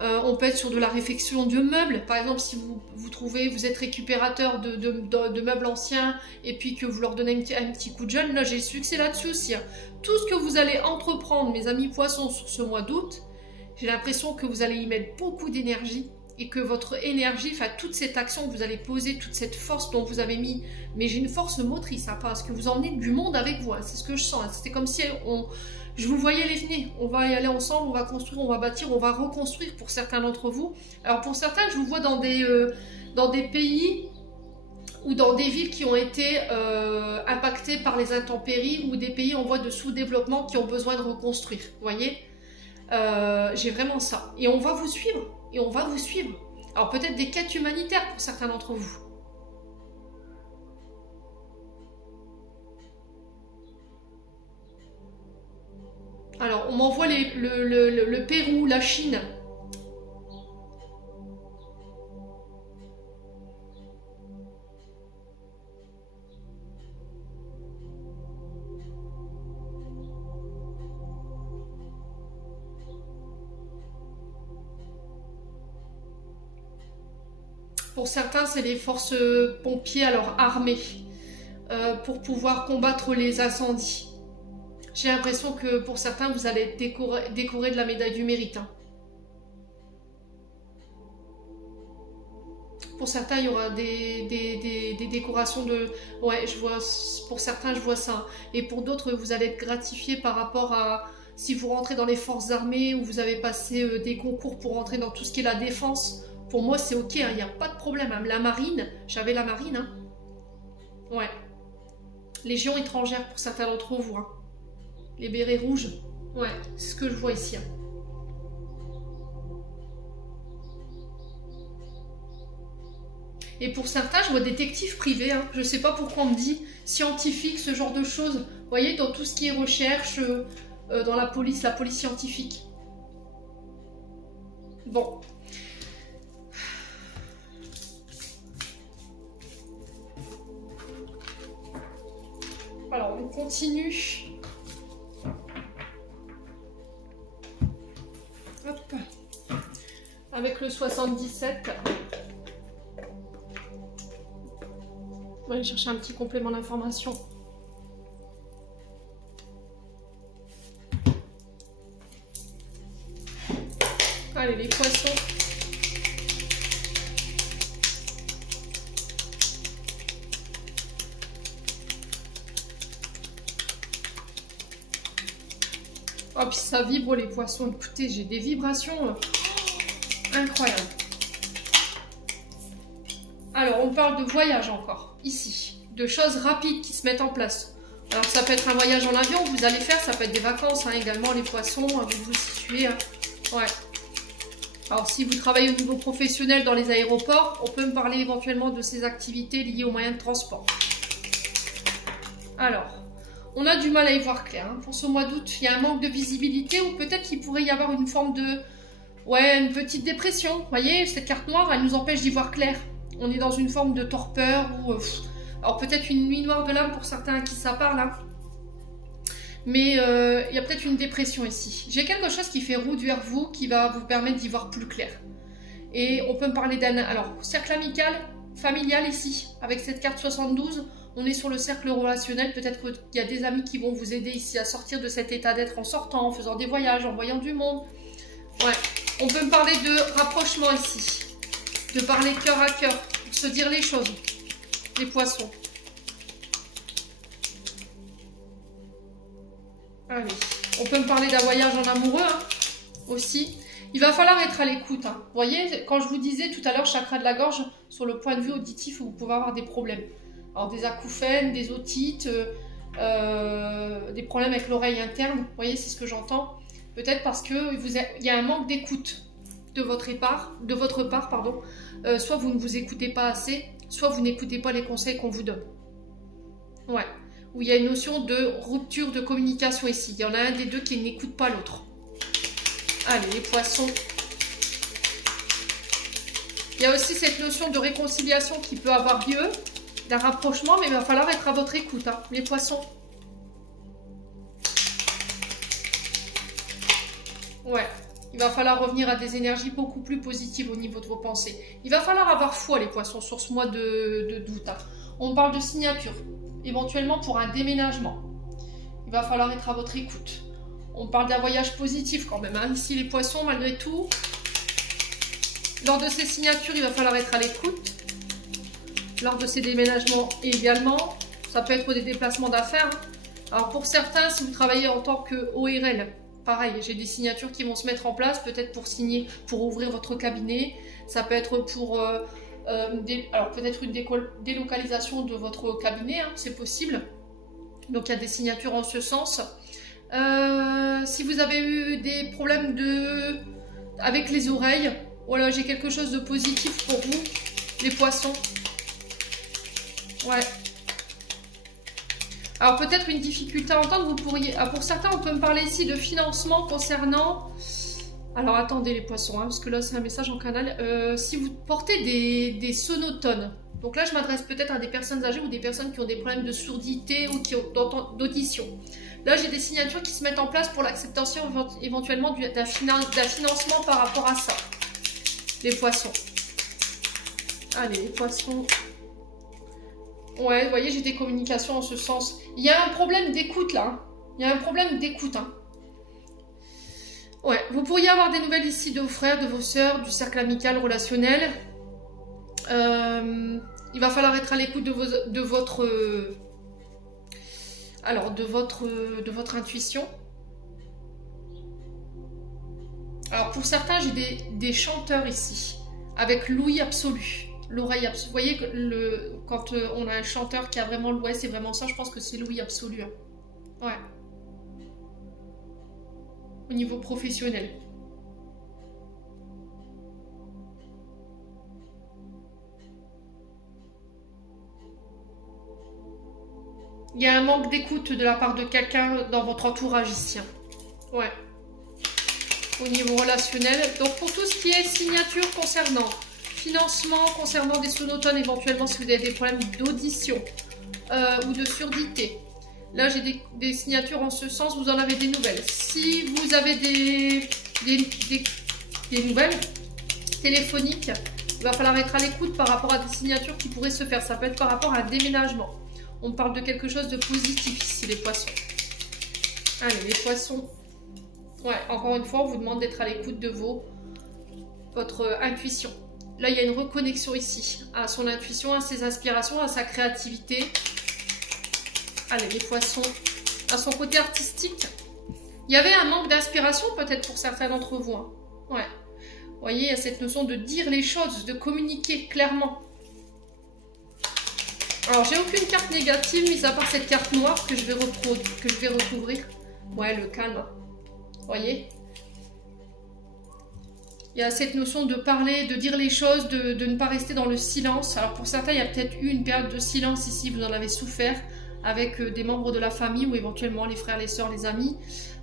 on peut être sur de la réfection de meubles. Par exemple, si vous êtes récupérateur de meubles anciens et puis que vous leur donnez un petit coup de jeune, là j'ai le succès là-dessus aussi. Hein. Tout ce que vous allez entreprendre, mes amis poissons, sur ce mois d'août, j'ai l'impression que vous allez y mettre beaucoup d'énergie et que votre énergie, enfin toute cette action que vous allez poser, toute cette force dont vous avez mis, mais j'ai une force motrice, hein, parce que vous emmenez du monde avec vous, hein, c'est ce que je sens. Hein. C'était comme si je vous voyais les venir, on va y aller ensemble, on va construire, on va bâtir, on va reconstruire pour certains d'entre vous. Alors pour certains, je vous vois dans des pays ou dans des villes qui ont été impactées par les intempéries ou des pays en voie de sous-développement qui ont besoin de reconstruire, vous voyez. J'ai vraiment ça. Et on va vous suivre, et on va vous suivre. Alors peut-être des quêtes humanitaires pour certains d'entre vous. Alors, on m'envoie le Pérou, la Chine. Pour certains, c'est les forces pompiers, alors armées, pour pouvoir combattre les incendies. J'ai l'impression que pour certains, vous allez être décoré de la médaille du mérite. Hein. Pour certains, il y aura des décorations de... Ouais, je vois, pour certains, je vois ça. Et pour d'autres, vous allez être gratifié par rapport à... Si vous rentrez dans les forces armées ou vous avez passé des concours pour rentrer dans tout ce qui est la défense, pour moi, c'est ok, il n'y a pas de problème. Hein. La marine, j'avais la marine. Hein. Ouais. Légion étrangère pour certains d'entre vous. Hein. Les bérets rouges. Ouais, c'est ce que je vois ici. Hein. Et pour certains, je vois détective privé. Hein. Je ne sais pas pourquoi on me dit scientifique, ce genre de choses. Vous voyez, dans tout ce qui est recherche, dans la police scientifique. Bon. Alors, on continue. Hop. Avec le 77. On va aller chercher un petit complément d'information. Allez, les poissons. Oh, puis ça vibre les poissons. Écoutez, j'ai des vibrations incroyables. Alors, on parle de voyage encore, ici. De choses rapides qui se mettent en place. Alors, ça peut être un voyage en avion que vous allez faire. Ça peut être des vacances hein, également, les poissons. Vous vous situez. Hein. Ouais. Alors, si vous travaillez au niveau professionnel dans les aéroports, on peut me parler éventuellement de ces activités liées aux moyens de transport. Alors, on a du mal à y voir clair. Hein. Pour ce mois d'août, il y a un manque de visibilité ou peut-être qu'il pourrait y avoir une forme de... Ouais, une petite dépression. Vous voyez, cette carte noire, elle nous empêche d'y voir clair. On est dans une forme de torpeur ou... alors, peut-être une nuit noire de l'âme pour certains à qui ça parle. Hein. Mais il y a peut-être une dépression ici. J'ai quelque chose qui fait route vers vous, qui va vous permettre d'y voir plus clair. Et on peut me parler d'un... Alors, cercle amical, familial ici, avec cette carte 72, on est sur le cercle relationnel. Peut-être qu'il y a des amis qui vont vous aider ici à sortir de cet état d'être en sortant, en faisant des voyages, en voyant du monde. Ouais. On peut me parler de rapprochement ici, de parler cœur à cœur, de se dire les choses, les poissons. Allez, on peut me parler d'un voyage en amoureux hein, aussi. Il va falloir être à l'écoute. Hein. Vous voyez, quand je vous disais tout à l'heure, chakra de la gorge, sur le point de vue auditif, où vous pouvez avoir des problèmes. Alors des acouphènes, des otites, des problèmes avec l'oreille interne. Vous voyez, c'est ce que j'entends. Peut-être parce qu'il y a un manque d'écoute de votre part. Soit vous ne vous écoutez pas assez, soit vous n'écoutez pas les conseils qu'on vous donne. Ouais. Où il y a une notion de rupture de communication ici. Il y en a un des deux qui n'écoute pas l'autre. Allez, les poissons. Il y a aussi cette notion de réconciliation qui peut avoir lieu, d'un rapprochement, mais il va falloir être à votre écoute, hein, les poissons. Ouais, il va falloir revenir à des énergies beaucoup plus positives au niveau de vos pensées. Il va falloir avoir foi, les poissons, sur ce mois de d'août. Hein. On parle de signature. Éventuellement pour un déménagement. Il va falloir être à votre écoute. On parle d'un voyage positif quand même. Hein. Ici, les poissons, malgré tout, lors de ces signatures, il va falloir être à l'écoute. Lors de ces déménagements également, ça peut être des déplacements d'affaires. Hein. Alors pour certains, si vous travaillez en tant que ORL, pareil, j'ai des signatures qui vont se mettre en place, peut-être pour signer, pour ouvrir votre cabinet. Ça peut être pour... alors peut-être une délocalisation de votre cabinet, hein, c'est possible. Donc il y a des signatures en ce sens. Si vous avez eu des problèmes avec les oreilles, voilà, j'ai quelque chose de positif pour vous, les poissons. Ouais. Alors peut-être une difficulté à entendre, vous pourriez... Ah, pour certains, on peut me parler ici de financement concernant... Alors attendez les poissons, hein, parce que là c'est un message en canal. Si vous portez des sonotones, donc là je m'adresse peut-être à des personnes âgées ou des personnes qui ont des problèmes de surdité ou d'audition. Là j'ai des signatures qui se mettent en place pour l'acceptation éventuellement d'un financement par rapport à ça. Les poissons. Allez les poissons. Ouais, vous voyez j'ai des communications en ce sens. Il y a un problème d'écoute là. Hein. Il y a un problème d'écoute. Hein. Ouais, vous pourriez avoir des nouvelles ici de vos frères, de vos sœurs, du cercle amical, relationnel. Il va falloir être à l'écoute de votre intuition. Alors pour certains, j'ai des chanteurs ici, avec l'ouïe absolue, l'oreille absolue. Vous voyez que quand on a un chanteur qui a vraiment l'ouïe, c'est vraiment ça, je pense que c'est l'ouïe absolue. Hein. Ouais. au niveau professionnel. Il y a un manque d'écoute de la part de quelqu'un dans votre entourage ici. Ouais. Au niveau relationnel. Donc pour tout ce qui est signature concernant financement, concernant des sonotones, éventuellement si vous avez des problèmes d'audition ou de surdité. Là j'ai des signatures en ce sens, vous en avez des nouvelles. Si vous avez des nouvelles téléphoniques, il va falloir être à l'écoute par rapport à des signatures qui pourraient se faire. Ça peut être par rapport à un déménagement. On parle de quelque chose de positif ici, les poissons. Allez, les poissons. Ouais, encore une fois, on vous demande d'être à l'écoute de votre intuition. Là, il y a une reconnexion ici à son intuition, à ses inspirations, à sa créativité. Allez, les poissons. À son côté artistique. Il y avait un manque d'inspiration peut-être pour certains d'entre vous. Hein. Ouais. Vous voyez, il y a cette notion de dire les choses, de communiquer clairement. Alors, j'ai aucune carte négative, mis à part cette carte noire que je vais recouvrir. Ouais, le calme. Vous voyez? Il y a cette notion de parler, de dire les choses, de ne pas rester dans le silence. Alors, pour certains, il y a peut-être eu une période de silence ici, vous en avez souffert, avec des membres de la famille ou éventuellement les frères, les sœurs, les amis.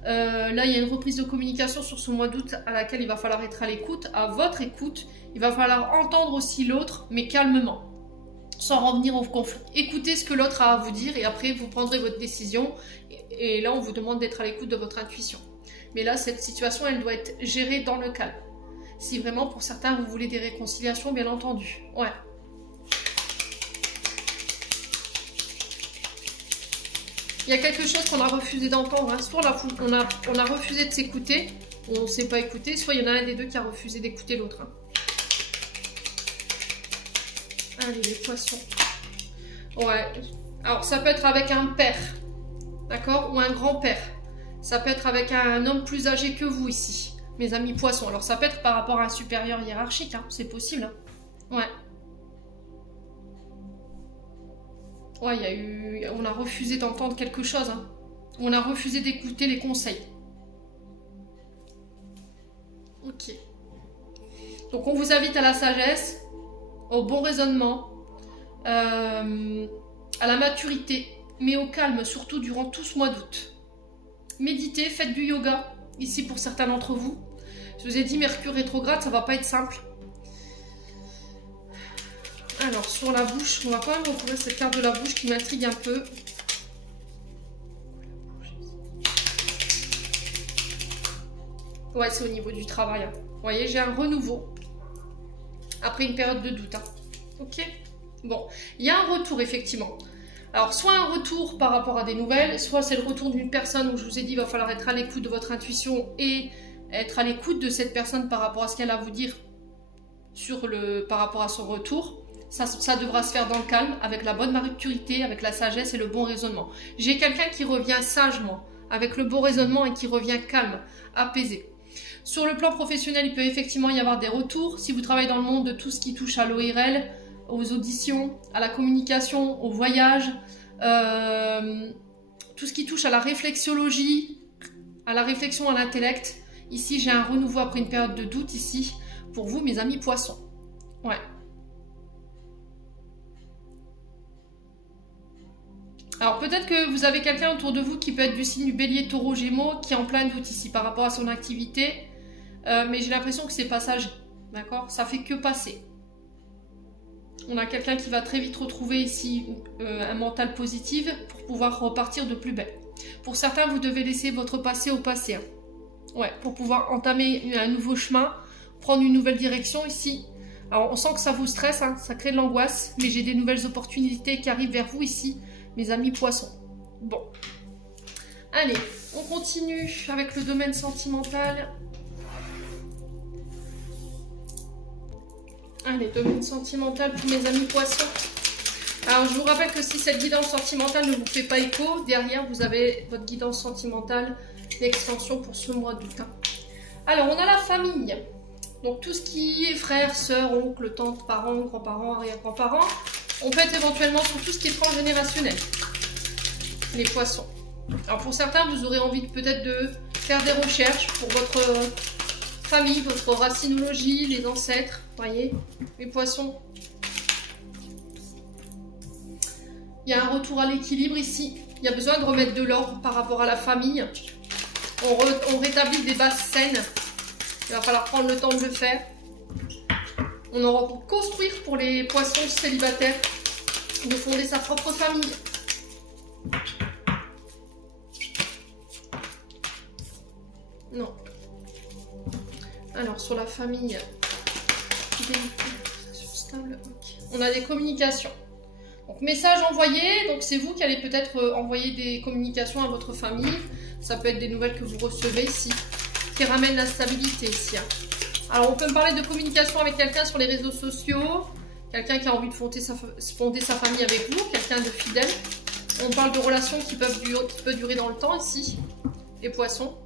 Là, il y a une reprise de communication sur ce mois d'août à laquelle il va falloir être à l'écoute, à votre écoute. Il va falloir entendre aussi l'autre, mais calmement. Sans revenir au conflit. Écoutez ce que l'autre a à vous dire et après vous prendrez votre décision. Et là, on vous demande d'être à l'écoute de votre intuition. Mais là, cette situation, elle doit être gérée dans le calme. Si vraiment, pour certains, vous voulez des réconciliations, bien entendu. Ouais. Il y a quelque chose qu'on a refusé d'entendre. Hein. Soit on a refusé de s'écouter, on ne s'est pas écouté, soit il y en a un des deux qui a refusé d'écouter l'autre. Hein. Allez, les poissons. Ouais. Alors, ça peut être avec un père. D'accord? Ou un grand-père. Ça peut être avec un homme plus âgé que vous ici. Mes amis poissons. Alors, ça peut être par rapport à un supérieur hiérarchique. Hein. C'est possible. Hein. Ouais. Ouais, il y a eu... On a refusé d'entendre quelque chose. Hein. On a refusé d'écouter les conseils. Ok. Donc, on vous invite à la sagesse, au bon raisonnement, à la maturité, mais au calme, surtout durant tout ce mois d'août. Méditez, faites du yoga, ici pour certains d'entre vous. Je vous ai dit, Mercure rétrograde, ça va pas être simple. Alors, sur la bouche, on va quand même recouvrir cette carte de la bouche qui m'intrigue un peu. Ouais, c'est au niveau du travail. Hein. Vous voyez, j'ai un renouveau. Après une période de doute. Hein. Ok? Bon, il y a un retour, effectivement. Alors, soit un retour par rapport à des nouvelles, soit c'est le retour d'une personne où je vous ai dit il va falloir être à l'écoute de votre intuition et être à l'écoute de cette personne par rapport à ce qu'elle a à vous dire par rapport à son retour. Ça devra se faire dans le calme, avec la bonne maturité, avec la sagesse et le bon raisonnement. J'ai quelqu'un qui revient sagement, avec le bon raisonnement et qui revient calme, apaisé. Sur le plan professionnel, il peut effectivement y avoir des retours. Si vous travaillez dans le monde de tout ce qui touche à l'ORL, aux auditions, à la communication, au voyage, tout ce qui touche à la réflexologie, à la réflexion, à l'intellect. Ici, j'ai un renouveau après une période de doute ici, pour vous, mes amis poissons. Ouais. Alors peut-être que vous avez quelqu'un autour de vous qui peut être du signe du bélier, taureau, gémeaux, qui est en plein doute ici par rapport à son activité. Mais j'ai l'impression que c'est passager. D'accord? Ça fait que passer. On a quelqu'un qui va très vite retrouver ici un mental positif pour pouvoir repartir de plus belle. Pour certains, vous devez laisser votre passé au passé. Hein. Ouais, pour pouvoir entamer un nouveau chemin, prendre une nouvelle direction ici. Alors on sent que ça vous stresse, hein, ça crée de l'angoisse, mais j'ai des nouvelles opportunités qui arrivent vers vous ici, mes amis poissons. Bon. Allez, on continue avec le domaine sentimental. Allez, domaine sentimental pour mes amis poissons. Alors, je vous rappelle que si cette guidance sentimentale ne vous fait pas écho, derrière, vous avez votre guidance sentimentale d'extension pour ce mois d'août. Alors, on a la famille. Donc, tout ce qui est frères, sœurs, oncles, tantes, parents, grands-parents, arrière-grands-parents. On peut être éventuellement sur tout ce qui est transgénérationnel. Les poissons. Alors, pour certains, vous aurez envie peut-être de faire des recherches pour votre famille, votre racinologie, les ancêtres, voyez, les poissons. Il y a un retour à l'équilibre ici. Il y a besoin de remettre de l'ordre par rapport à la famille. On rétablit des bases saines. Il va falloir prendre le temps de le faire. On aura pour construire pour les poissons célibataires, de fonder sa propre famille. Non. Alors, sur la famille, stable, okay. On a des communications. Donc, message envoyé. Donc, c'est vous qui allez peut-être envoyer des communications à votre famille. Ça peut être des nouvelles que vous recevez ici, qui ramènent la stabilité ici. Hein. Alors, on peut me parler de communication avec quelqu'un sur les réseaux sociaux, quelqu'un qui a envie de fonder sa famille avec vous, quelqu'un de fidèle. On parle de relations qui peuvent durer dans le temps ici, les poissons.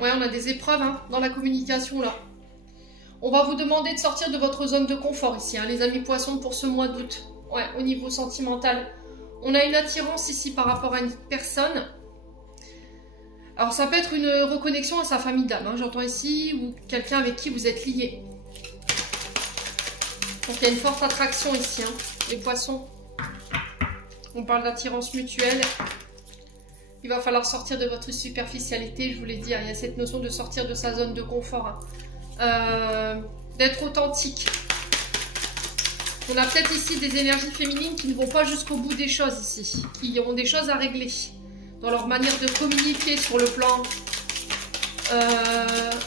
Ouais, on a des épreuves hein, dans la communication là. On va vous demander de sortir de votre zone de confort ici, hein, les amis poissons, pour ce mois d'août. Ouais, au niveau sentimental. On a une attirance ici par rapport à une personne. Alors, ça peut être une reconnexion à sa famille d'âme, hein, j'entends ici, ou quelqu'un avec qui vous êtes lié. Donc, il y a une forte attraction ici, hein, les poissons. On parle d'attirance mutuelle. Il va falloir sortir de votre superficialité, je vous l'ai dit, hein, il y a cette notion de sortir de sa zone de confort. Hein. D'être authentique. On a peut-être ici des énergies féminines qui ne vont pas jusqu'au bout des choses ici, qui ont des choses à régler dans leur manière de communiquer sur le plan.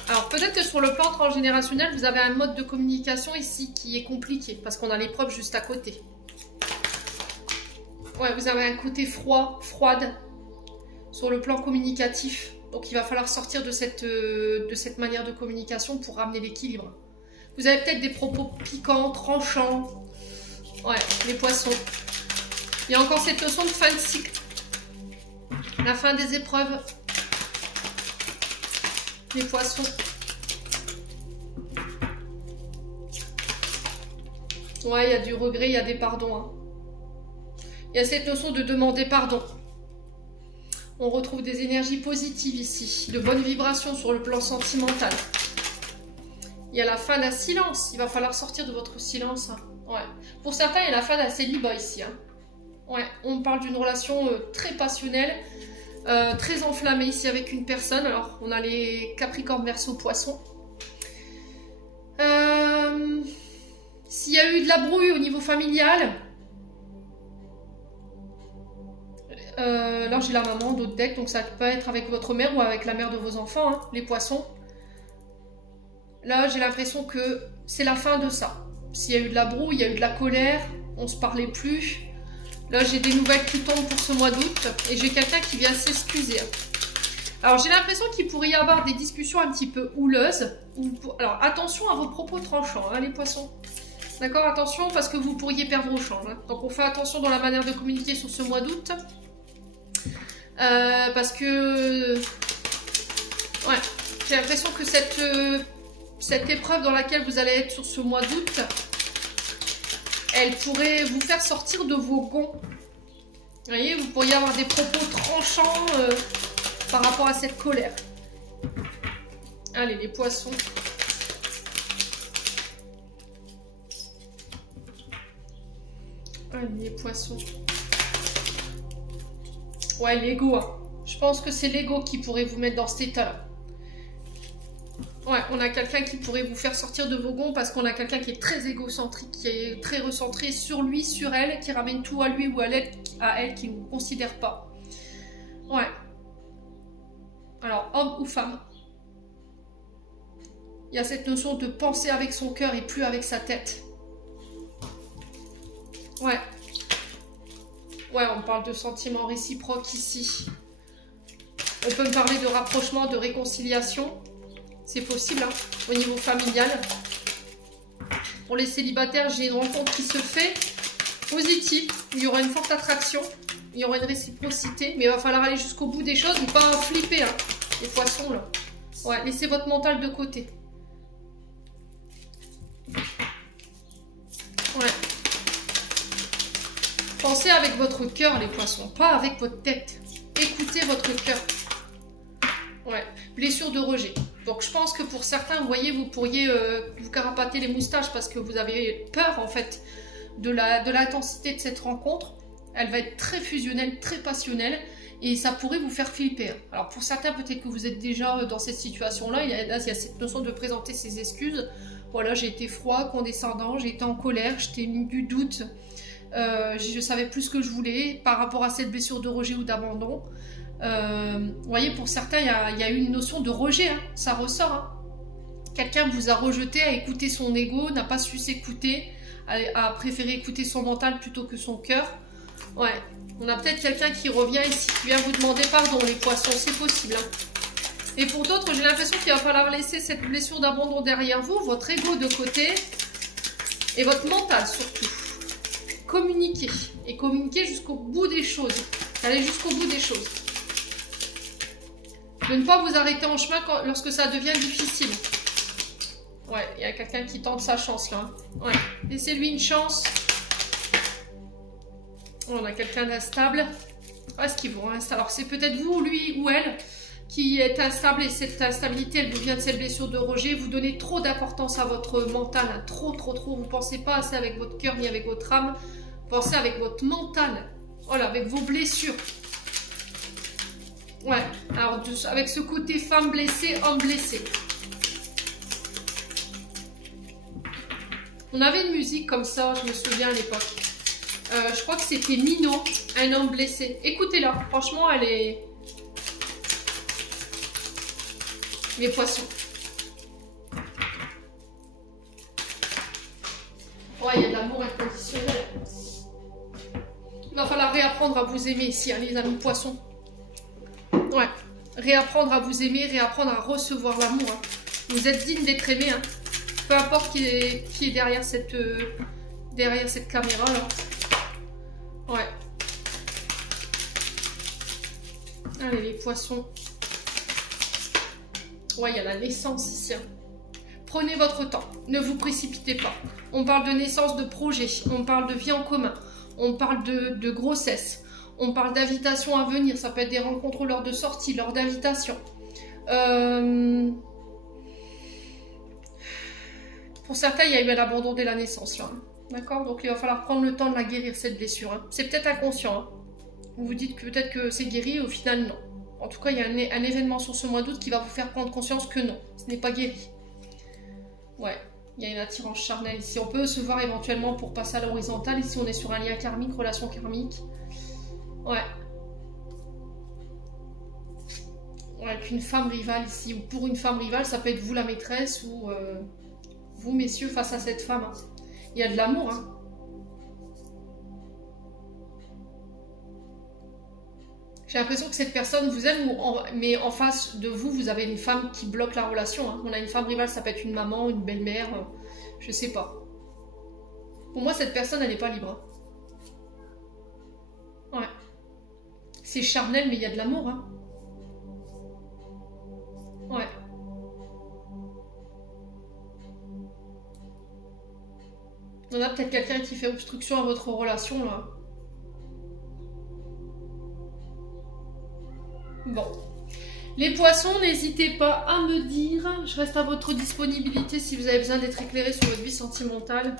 Alors peut-être que sur le plan transgénérationnel, vous avez un mode de communication ici qui est compliqué parce qu'on a l'épreuve juste à côté. Ouais, vous avez un côté froid, froide sur le plan communicatif. Donc il va falloir sortir de cette manière de communication pour ramener l'équilibre. Vous avez peut-être des propos piquants, tranchants. Ouais, les poissons. Il y a encore cette notion de fin de cycle. La fin des épreuves. Les poissons. Ouais, il y a du regret, il y a des pardons. Hein. Il y a cette notion de demander pardon. On retrouve des énergies positives ici, de bonnes vibrations sur le plan sentimental. Il y a la fin d'un silence. Il va falloir sortir de votre silence. Hein. Ouais. Pour certains, il y a la fin d'un célibat ici. Hein. Ouais. On parle d'une relation très passionnelle, très enflammée ici avec une personne. Alors, on a les Capricornes, Verseau, Poissons. S'il y a eu de la brouille au niveau familial, là j'ai la maman d'autres decks, donc ça peut être avec votre mère ou avec la mère de vos enfants, hein, les poissons. Là j'ai l'impression que c'est la fin de ça. S'il y a eu de la brouille, il y a eu de la colère, on se parlait plus. Là j'ai des nouvelles qui tombent pour ce mois d'août et j'ai quelqu'un qui vient s'excuser. Alors j'ai l'impression qu'il pourrait y avoir des discussions un petit peu houleuses. Alors attention à vos propos tranchants, hein, les poissons. D'accord, attention parce que vous pourriez perdre au change. Hein. Donc on fait attention dans la manière de communiquer sur ce mois d'août. Parce que ouais, j'ai l'impression que cette épreuve dans laquelle vous allez être sur ce mois d'août, elle pourrait vous faire sortir de vos gonds. Vous voyez, vous pourriez avoir des propos tranchants par rapport à cette colère. Allez, les poissons. Allez, les poissons. Ouais, l'ego. Hein. Je pense que c'est l'ego qui pourrait vous mettre dans cet état-là. Ouais, on a quelqu'un qui pourrait vous faire sortir de vos gonds parce qu'on a quelqu'un qui est très égocentrique, qui est très recentré sur lui, sur elle, qui ramène tout à lui ou à elle, qui ne vous considère pas. Ouais. Alors, homme ou femme. Il y a cette notion de penser avec son cœur et plus avec sa tête. Ouais. Ouais, on parle de sentiments réciproques ici. On peut me parler de rapprochement, de réconciliation. C'est possible, hein, au niveau familial. Pour les célibataires, j'ai une rencontre qui se fait positive. Il y aura une forte attraction. Il y aura une réciprocité. Mais il va falloir aller jusqu'au bout des choses. Ne pas flipper, hein, les poissons, là. Ouais, laissez votre mental de côté. Ouais. Pensez avec votre cœur, les poissons, pas avec votre tête. Écoutez votre cœur. Ouais, blessure de rejet. Donc je pense que pour certains, vous voyez, vous pourriez vous carapater les moustaches parce que vous avez peur en fait de l'intensité de cette rencontre. Elle va être très fusionnelle, très passionnelle et ça pourrait vous faire flipper. Alors pour certains, peut-être que vous êtes déjà dans cette situation-là, il y a cette notion de présenter ses excuses. Voilà, j'ai été froid, condescendant, j'ai été en colère, j'étais mis du doute, je savais plus ce que je voulais par rapport à cette blessure de rejet ou d'abandon. Vous voyez, pour certains, il y a eu une notion de rejet, hein, ça ressort. Hein. Quelqu'un vous a rejeté, a écouté son ego, n'a pas su s'écouter, a préféré écouter son mental plutôt que son cœur. Ouais, on a peut-être quelqu'un qui revient ici, qui vient vous demander pardon, les poissons, c'est possible. Hein. Et pour d'autres, j'ai l'impression qu'il va falloir laisser cette blessure d'abandon derrière vous, votre ego de côté, et votre mental surtout. Communiquer, et communiquer jusqu'au bout des choses. Aller jusqu'au bout des choses. De ne pas vous arrêter en chemin lorsque ça devient difficile. Ouais, il y a quelqu'un qui tente sa chance là. Ouais, laissez-lui une chance. On a quelqu'un d'instable. Ah, ce qu'il vous reste. Alors, c'est peut-être vous, lui ou elle, qui est instable et cette instabilité, elle vous vient de cette blessure de rejet. Vous donnez trop d'importance à votre mental. Hein. Trop. Vous ne pensez pas assez avec votre cœur ni avec votre âme. Pensez avec votre mental. Voilà, avec vos blessures. Ouais, alors avec ce côté femme blessée, homme blessé. On avait une musique comme ça, je me souviens à l'époque. Je crois que c'était Mino, un homme blessé. Écoutez-la, franchement, elle est... Les poissons. Ouais, il y a de l'amour inconditionnel. Il va falloir réapprendre à vous aimer ici, hein, les amis poissons. Ouais, réapprendre à vous aimer, réapprendre à recevoir l'amour. Hein. Vous êtes digne d'être aimé. Hein. Peu importe qui est derrière cette caméra là. Ouais. Allez les poissons. Ouais, il y a la naissance ici. Hein. Prenez votre temps, ne vous précipitez pas. On parle de naissance de projet, on parle de vie en commun, on parle de grossesse. On parle d'invitation à venir, ça peut être des rencontres lors de sortie, lors d'invitation. Pour certains, il y a eu un abandon dès la naissance, là. D'accord? Donc il va falloir prendre le temps de la guérir, cette blessure. Hein. C'est peut-être inconscient. Hein. Vous vous dites que peut-être que c'est guéri, au final, non. En tout cas, il y a un événement sur ce mois d'août qui va vous faire prendre conscience que non, ce n'est pas guéri. Ouais, il y a une attirance charnelle ici. On peut se voir éventuellement pour passer à l'horizontale. Ici, on est sur un lien karmique, relation karmique. Ouais. Avec une femme rivale ici, ou pour une femme rivale, ça peut être vous la maîtresse, ou vous messieurs face à cette femme. Hein. Il y a de l'amour. Hein. J'ai l'impression que cette personne vous aime, mais en face de vous, vous avez une femme qui bloque la relation. Hein. On a une femme rivale, ça peut être une maman, une belle-mère, je sais pas. Pour moi, cette personne, elle n'est pas libre. Hein. Ouais. C'est charnel, mais il y a de l'amour. Hein. Ouais. On a peut-être quelqu'un qui fait obstruction à votre relation, là. Bon. Les poissons, n'hésitez pas à me dire. Je reste à votre disponibilité si vous avez besoin d'être éclairé sur votre vie sentimentale.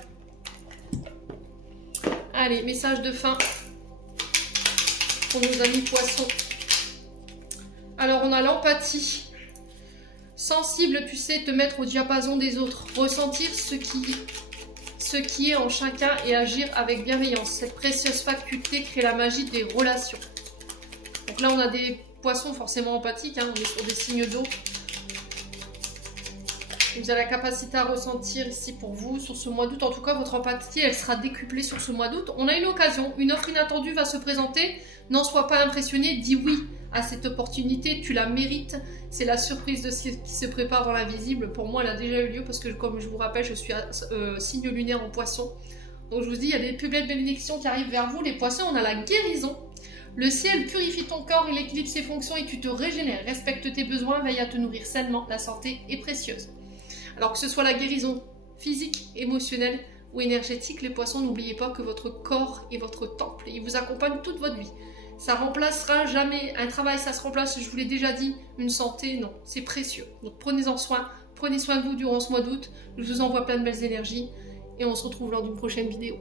Allez, message de fin pour nos amis poissons. Alors, on a l'empathie. Sensible, tu sais, te mettre au diapason des autres. Ressentir ce qui est en chacun et agir avec bienveillance. Cette précieuse faculté crée la magie des relations. Donc là, on a des poissons forcément empathiques. Hein, on est sur des signes d'eau. Vous avez la capacité à ressentir ici pour vous, sur ce mois d'août. En tout cas, votre empathie, elle sera décuplée sur ce mois d'août. On a une occasion, une offre inattendue va se présenter. N'en sois pas impressionné, dis oui à cette opportunité, tu la mérites. C'est la surprise de ce qui se prépare dans l'invisible. Pour moi, elle a déjà eu lieu parce que, comme je vous rappelle, je suis signe lunaire en poisson. Donc, je vous dis, il y a des plus belles bénédictions qui arrivent vers vous. Les poissons, on a la guérison. Le ciel purifie ton corps, il équilibre ses fonctions et tu te régénères. Respecte tes besoins, veille à te nourrir sainement. La santé est précieuse. Alors que ce soit la guérison physique, émotionnelle ou énergétique, les poissons, n'oubliez pas que votre corps est votre temple et il vous accompagne toute votre vie. Ça remplacera jamais. Un travail, ça se remplace, je vous l'ai déjà dit. Une santé, non, c'est précieux. Donc prenez-en soin, prenez soin de vous durant ce mois d'août. Je vous envoie plein de belles énergies et on se retrouve lors d'une prochaine vidéo.